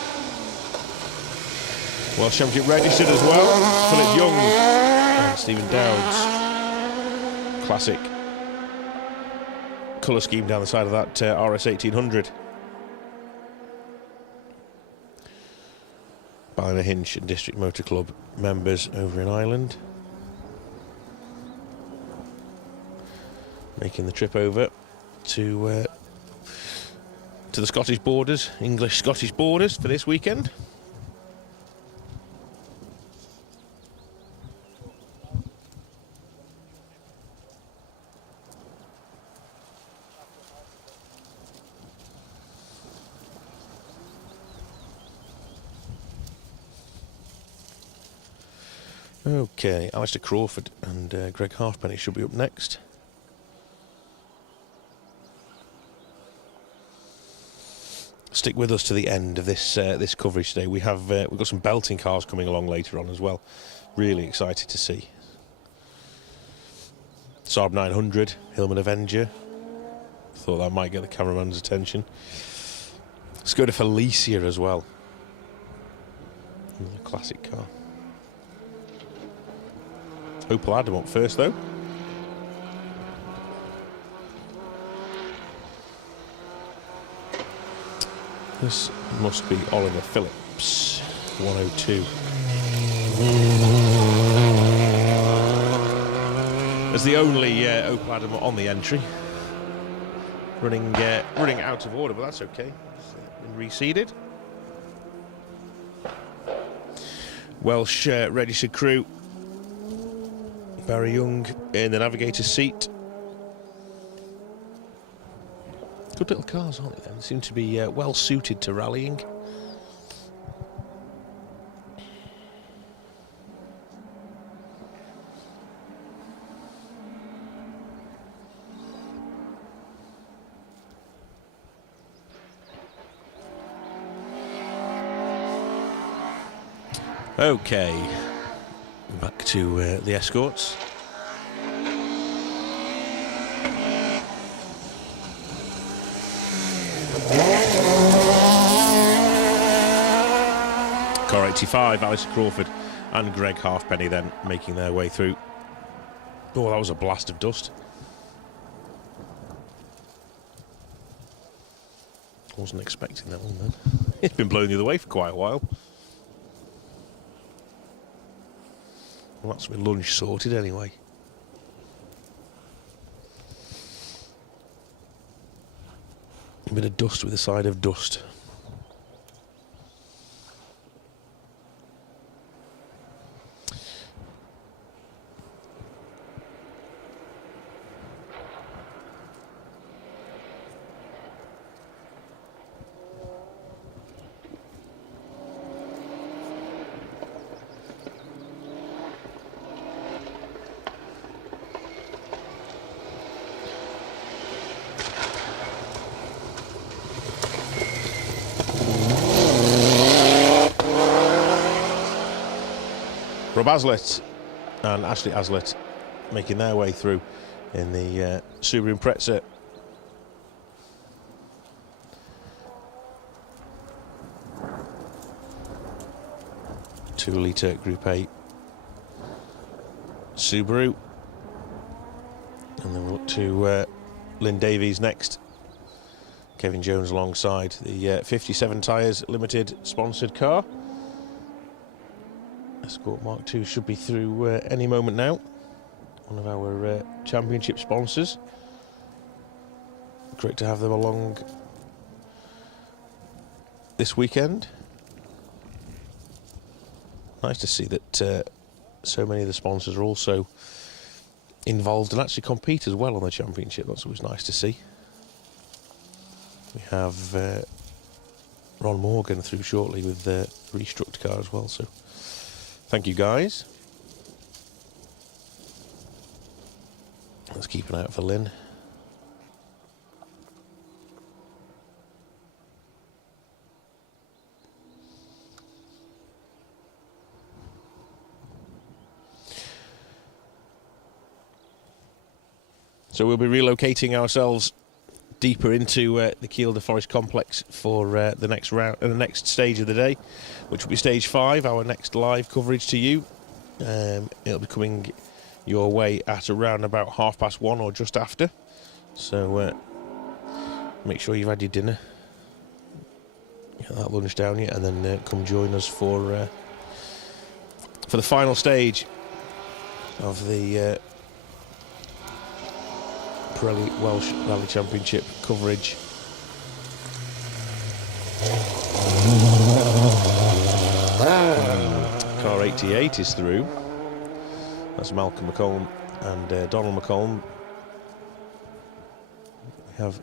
Welsh Championship registered as well, Philip Young and Stephen Dowds. Classic colour scheme down the side of that RS 1800. Ballynahinch and District Motor Club members over in Ireland, making the trip over to the Scottish borders, English-Scottish borders for this weekend. Okay, Alistair Crawford and Greg Halfpenny should be up next. Stick with us to the end of this this coverage today. We've got some belting cars coming along later on as well. Really excited to see. Saab 900, Hillman Avenger. Thought that might get the cameraman's attention. Let's go to Felicia as well. Another classic car. Opel Adam up first though. This must be Oliver Phillips, 102. As the only Opel Adam on the entry. Running out of order, but that's okay. It's been reseeded. Welsh registered crew. Barry Young in the navigator's seat. Good little cars, aren't they? They seem to be well suited to rallying. Okay. Back to the Escorts. Car 85, Alistair Crawford and Greg Halfpenny then making their way through. Oh, that was a blast of dust. Wasn't expecting that one then. It's been blowing the other way for quite a while. Well, that's my lunch sorted anyway. A bit of dust with a side of dust. Rob Aslett and Ashley Aslett making their way through in the Subaru Impreza. Two-litre Group A Subaru. And then we'll look to Lynn Davies next. Kevin Jones alongside the 57 Tyres Limited sponsored car. Escort Mark II should be through any moment now. One of our championship sponsors. Great to have them along this weekend. Nice to see that so many of the sponsors are also involved and actually compete as well on the championship. That's always nice to see. We have Ron Morgan through shortly with the Restruct car as well, so thank you guys. Let's keep an eye out for Lynn. So we'll be relocating ourselves deeper into the Kielder Forest complex for the next round, the next stage of the day, which will be stage 5, our next live coverage to you. It'll be coming your way at around about 1:30 or just after. So make sure you've had your dinner, get that lunch down yet, and then come join us for the final stage of the Pirelli Welsh Rally Championship coverage. Car 88 is through. That's Malcolm McCollum and Donald McCollum. We have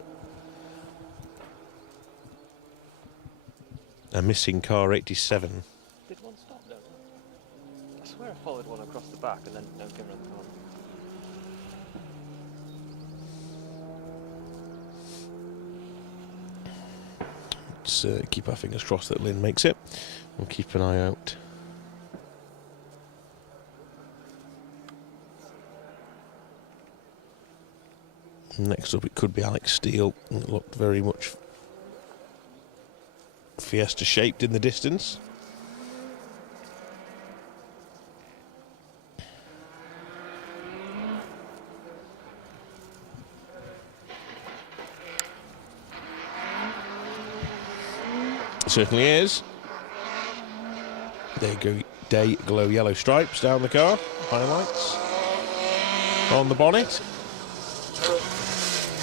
a missing car 87. Did one stop though? I swear I followed one across the back and then came around the corner. Let's keep our fingers crossed that Lynn makes it. We'll keep an eye out. Next up, it could be Alex Steele. It looked very much Fiesta shaped in the distance. Certainly is. There you go, day glow yellow stripes down the car, highlights on the bonnet.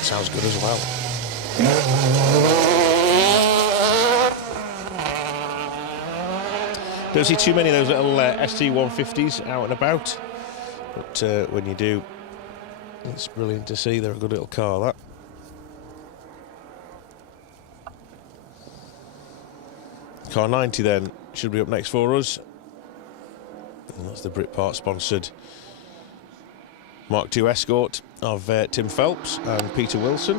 Sounds good as well. Don't see too many of those little ST150s out and about, but when you do, it's brilliant to see. They're a good little car, that. Car 90 then should be up next for us. And that's the Britpart sponsored Mark II Escort of Tim Phelps and Peter Wilson.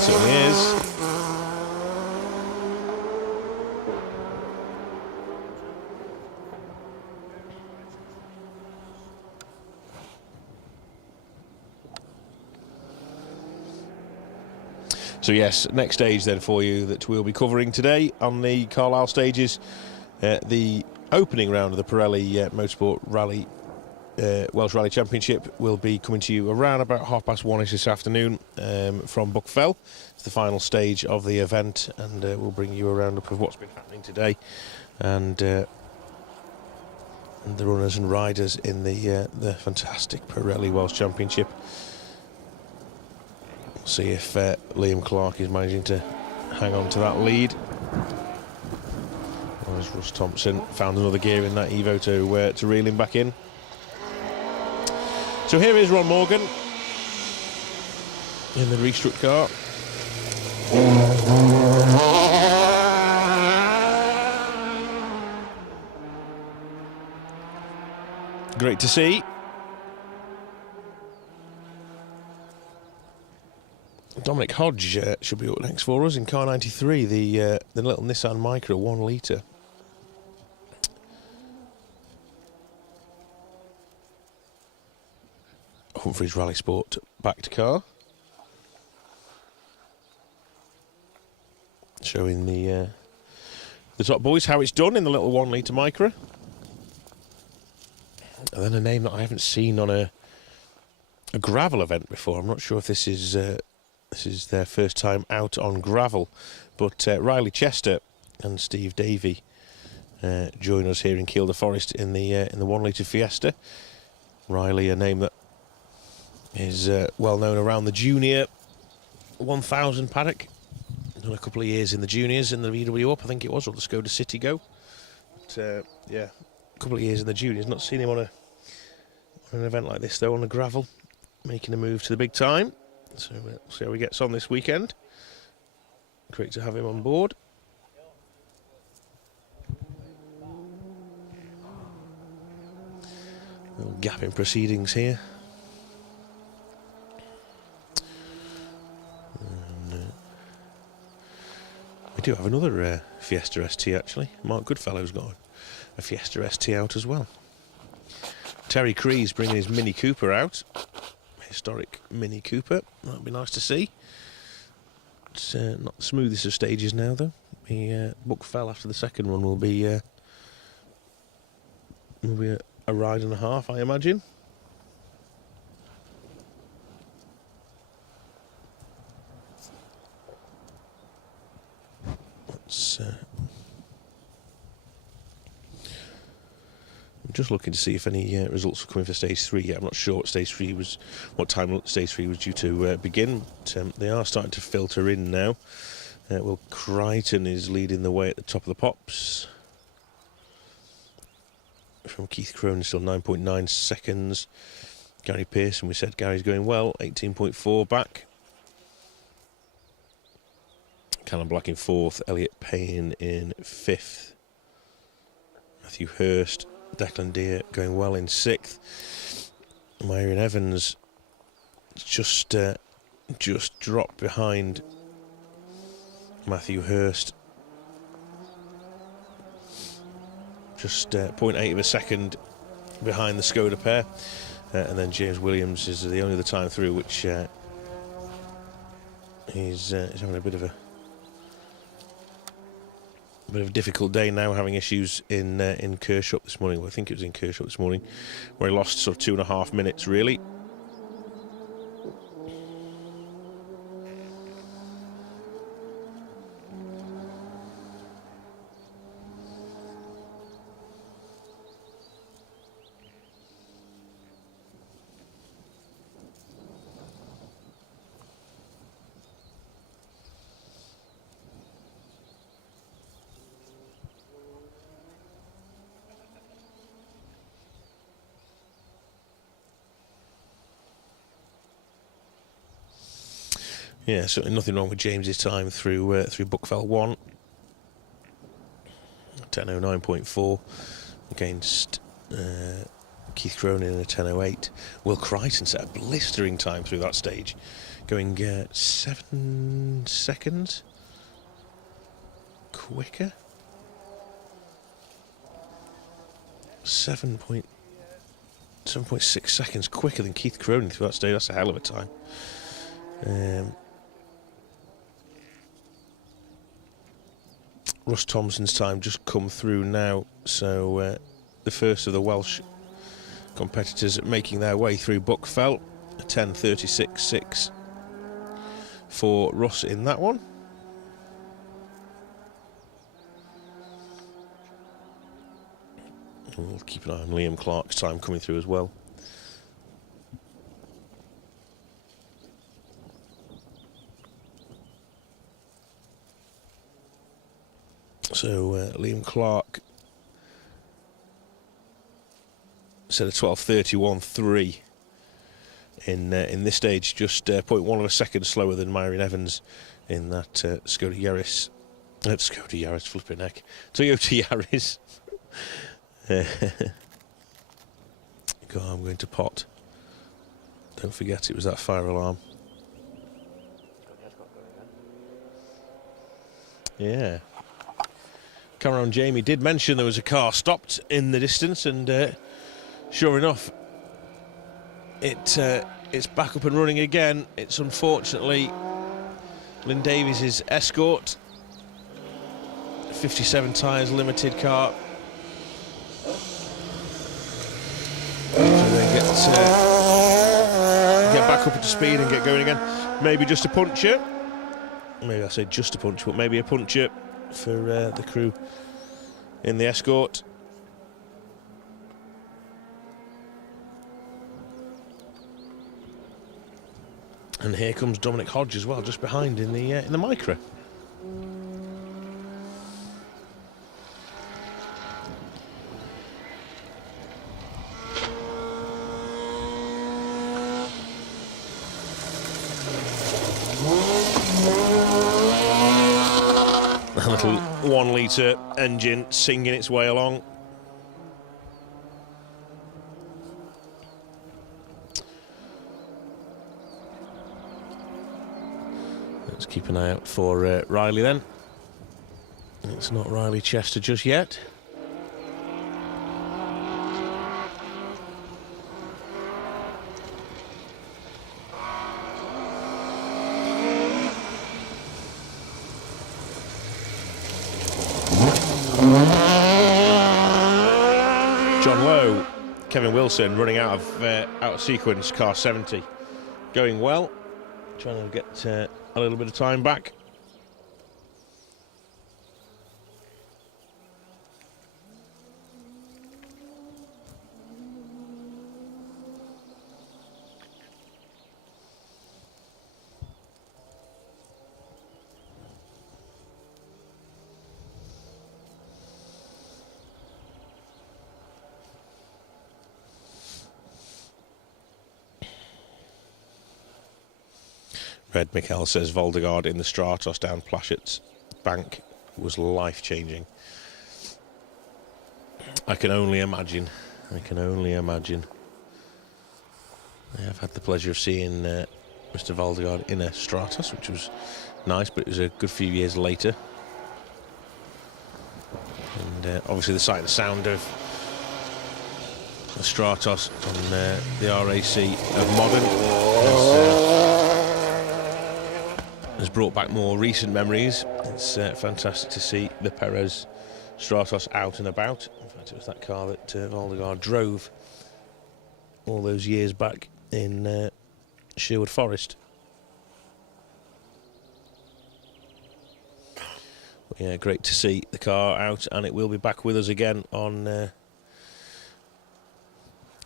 Certainly is. So yes, next stage then for you that we'll be covering today on the Carlisle stages, the opening round of the Pirelli Motorsport Rally Welsh Rally Championship will be coming to you around about 1:30 this afternoon from Buckfell. It's the final stage of the event, and we'll bring you a roundup of what's been happening today and the runners and riders in the fantastic Pirelli Welsh Championship. We'll see if Liam Clark is managing to hang on to that lead. As Russ Thompson found another gear in that Evo to reel him back in. So here is Ron Morgan in the restruck car. Great to see. Dominic Hodge should be up next for us in car 93, the little Nissan Micra 1 litre. Humphreys Rally Sport backed car. Showing the top boys how it's done in the little 1 litre Micra. And then a name that I haven't seen on a gravel event before. I'm not sure if this is their first time out on gravel, but Riley Chester and Steve Davey join us here in Kielder Forest in the 1 litre Fiesta. Riley, a name that is well known around the junior 1000 paddock. Done a couple of years in the juniors in the VW Up, I think it was, or the Skoda City Go. But yeah, a couple of years in the juniors. Not seen him on an event like this though, on the gravel, making a move to the big time. So we'll see how he gets on this weekend. Great to have him on board. Little gap in proceedings here. We do have another Fiesta ST actually. Mark Goodfellow's got a Fiesta ST out as well. Terry Cree's bringing his Mini Cooper out. Historic Mini Cooper. That'll be nice to see. It's not the smoothest of stages now though. The Buckfell after the second run will be a ride and a half, I imagine. I'm just looking to see if any results are coming for stage 3 yet. I'm not sure what time stage 3 was due to begin, but they are starting to filter in now. Will Crichton is leading the way at the top of the pops. From Keith Cronin, still 9.9 seconds. Gary Pearson, we said Gary's going well, 18.4 back. Callum Black in 4th, Elliot Payne in 5th. Matthew Hurst, Declan Deere going well in 6th. Myron Evans just dropped behind Matthew Hurst. Just 0.8 of a second behind the Skoda pair. And then James Williams is the only other time through, which he's having a bit of a difficult day now, having issues in Kershop this morning. Well, I think it was in Kershop this morning, where he lost sort of 2.5 minutes really. Yeah, certainly nothing wrong with James's time through Buckfell 1. 10:09.4 against Keith Cronin in a 10:08. Will Crichton set a blistering time through that stage, going 7 seconds quicker. 7.6 seconds quicker than Keith Cronin through that stage. That's a hell of a time. Russ Thompson's time just come through now, so the first of the Welsh competitors making their way through Buckfell. A 10:36.6 for Russ in that one. We'll keep an eye on Liam Clark's time coming through as well. So Liam Clark set a 12:31.3 in this stage, just 0.1 of a second slower than Myron Evans in that Skoda Yaris. Skoda Yaris, flipping heck. Toyota Yaris. God, I'm going to pot. Don't forget it was that fire alarm. Yeah. Cameron Jamie did mention there was a car stopped in the distance, and sure enough, it's back up and running again. It's unfortunately Lynn Davies' Escort, 57 tyres limited car. So they get back up to speed and get going again. Maybe just a puncture. Maybe I say just a punch, but maybe a puncture for the crew in the Escort. And here comes Dominic Hodge as well, just behind in the Micra. A little 1 litre engine singing its way along. Let's keep an eye out for Riley then. It's not Riley Chester just yet. John Lowe, Kevin Wilson running out of sequence, car 70. Going well, trying to get a little bit of time back. Red Mikkel says Voldegard in the Stratos down Plashet's bank was life-changing. I can only imagine. I can only imagine. I have had the pleasure of seeing Mr. Voldegard in a Stratos, which was nice, but it was a good few years later. And obviously the sight and sound of the Stratos on the RAC of modern has brought back more recent memories. It's fantastic to see the Perez Stratos out and about. In fact, it was that car that Voldegard drove all those years back in Sherwood Forest. But yeah, great to see the car out, and it will be back with us again on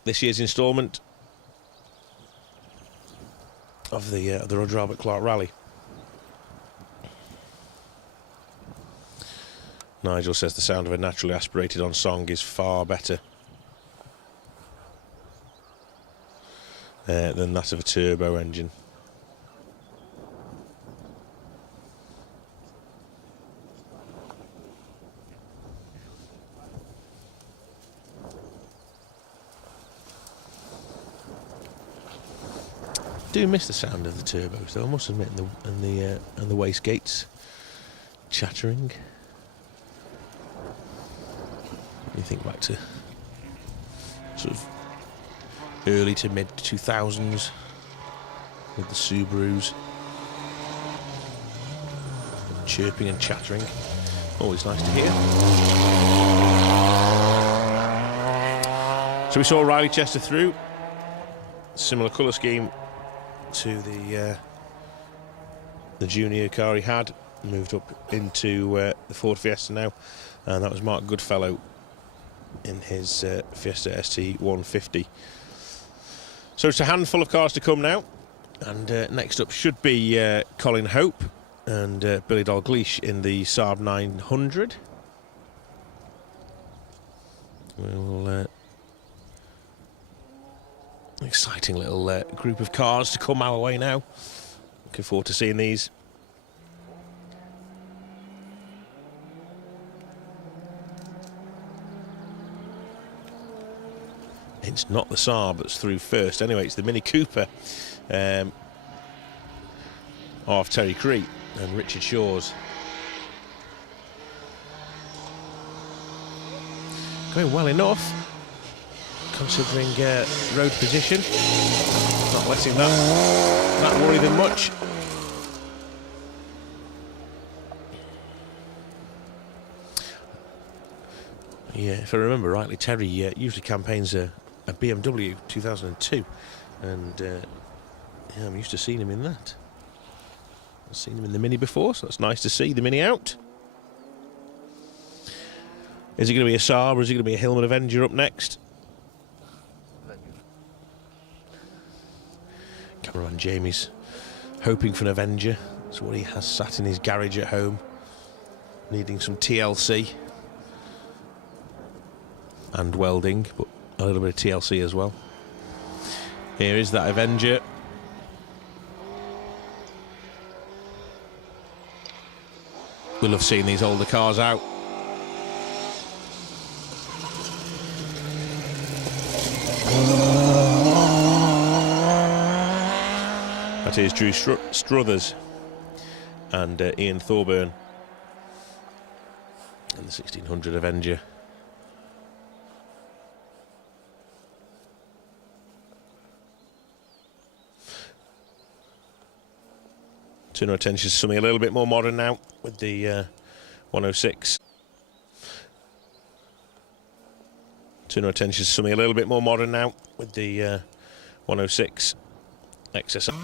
this year's instalment of the Roger Albert Clark Rally. Nigel says the sound of a naturally aspirated on song is far better than that of a turbo engine. Do miss the sound of the turbos though, I must admit, and the wastegates chattering. You think back to sort of early to mid 2000s with the Subarus chirping and chattering. Always nice to hear. So we saw Riley Chester through. Similar colour scheme to the junior car he had. Moved up into the Ford Fiesta now, and that was Mark Goodfellow in his Fiesta ST 150. So it's a handful of cars to come now, and next up should be Colin Hope and Billy Dalgleish in the Saab 900. We'll exciting little group of cars to come our way now. Looking forward to seeing these. It's not the Saab that's through first. Anyway, it's the Mini Cooper of Terry Cree and Richard Shaw's. Going well enough, considering road position. Not letting that worry them much. Yeah, if I remember rightly, Terry usually campaigns a BMW 2002, and yeah, I'm used to seeing him in that. I've seen him in the Mini before, so it's nice to see the Mini out. Is it going to be a Saab or is it going to be a Hillman Avenger up next? Cameraman Jamie's hoping for an Avenger. That's what he has sat in his garage at home, needing some TLC and welding, but a little bit of TLC as well. Here is that Avenger. We love seeing these older cars out. That is Drew Struthers and Ian Thorburn in the 1600 Avenger. Turn our attention to something a little bit more modern now with the 106. Turn our attention to something a little bit more modern now with the 106 XSR.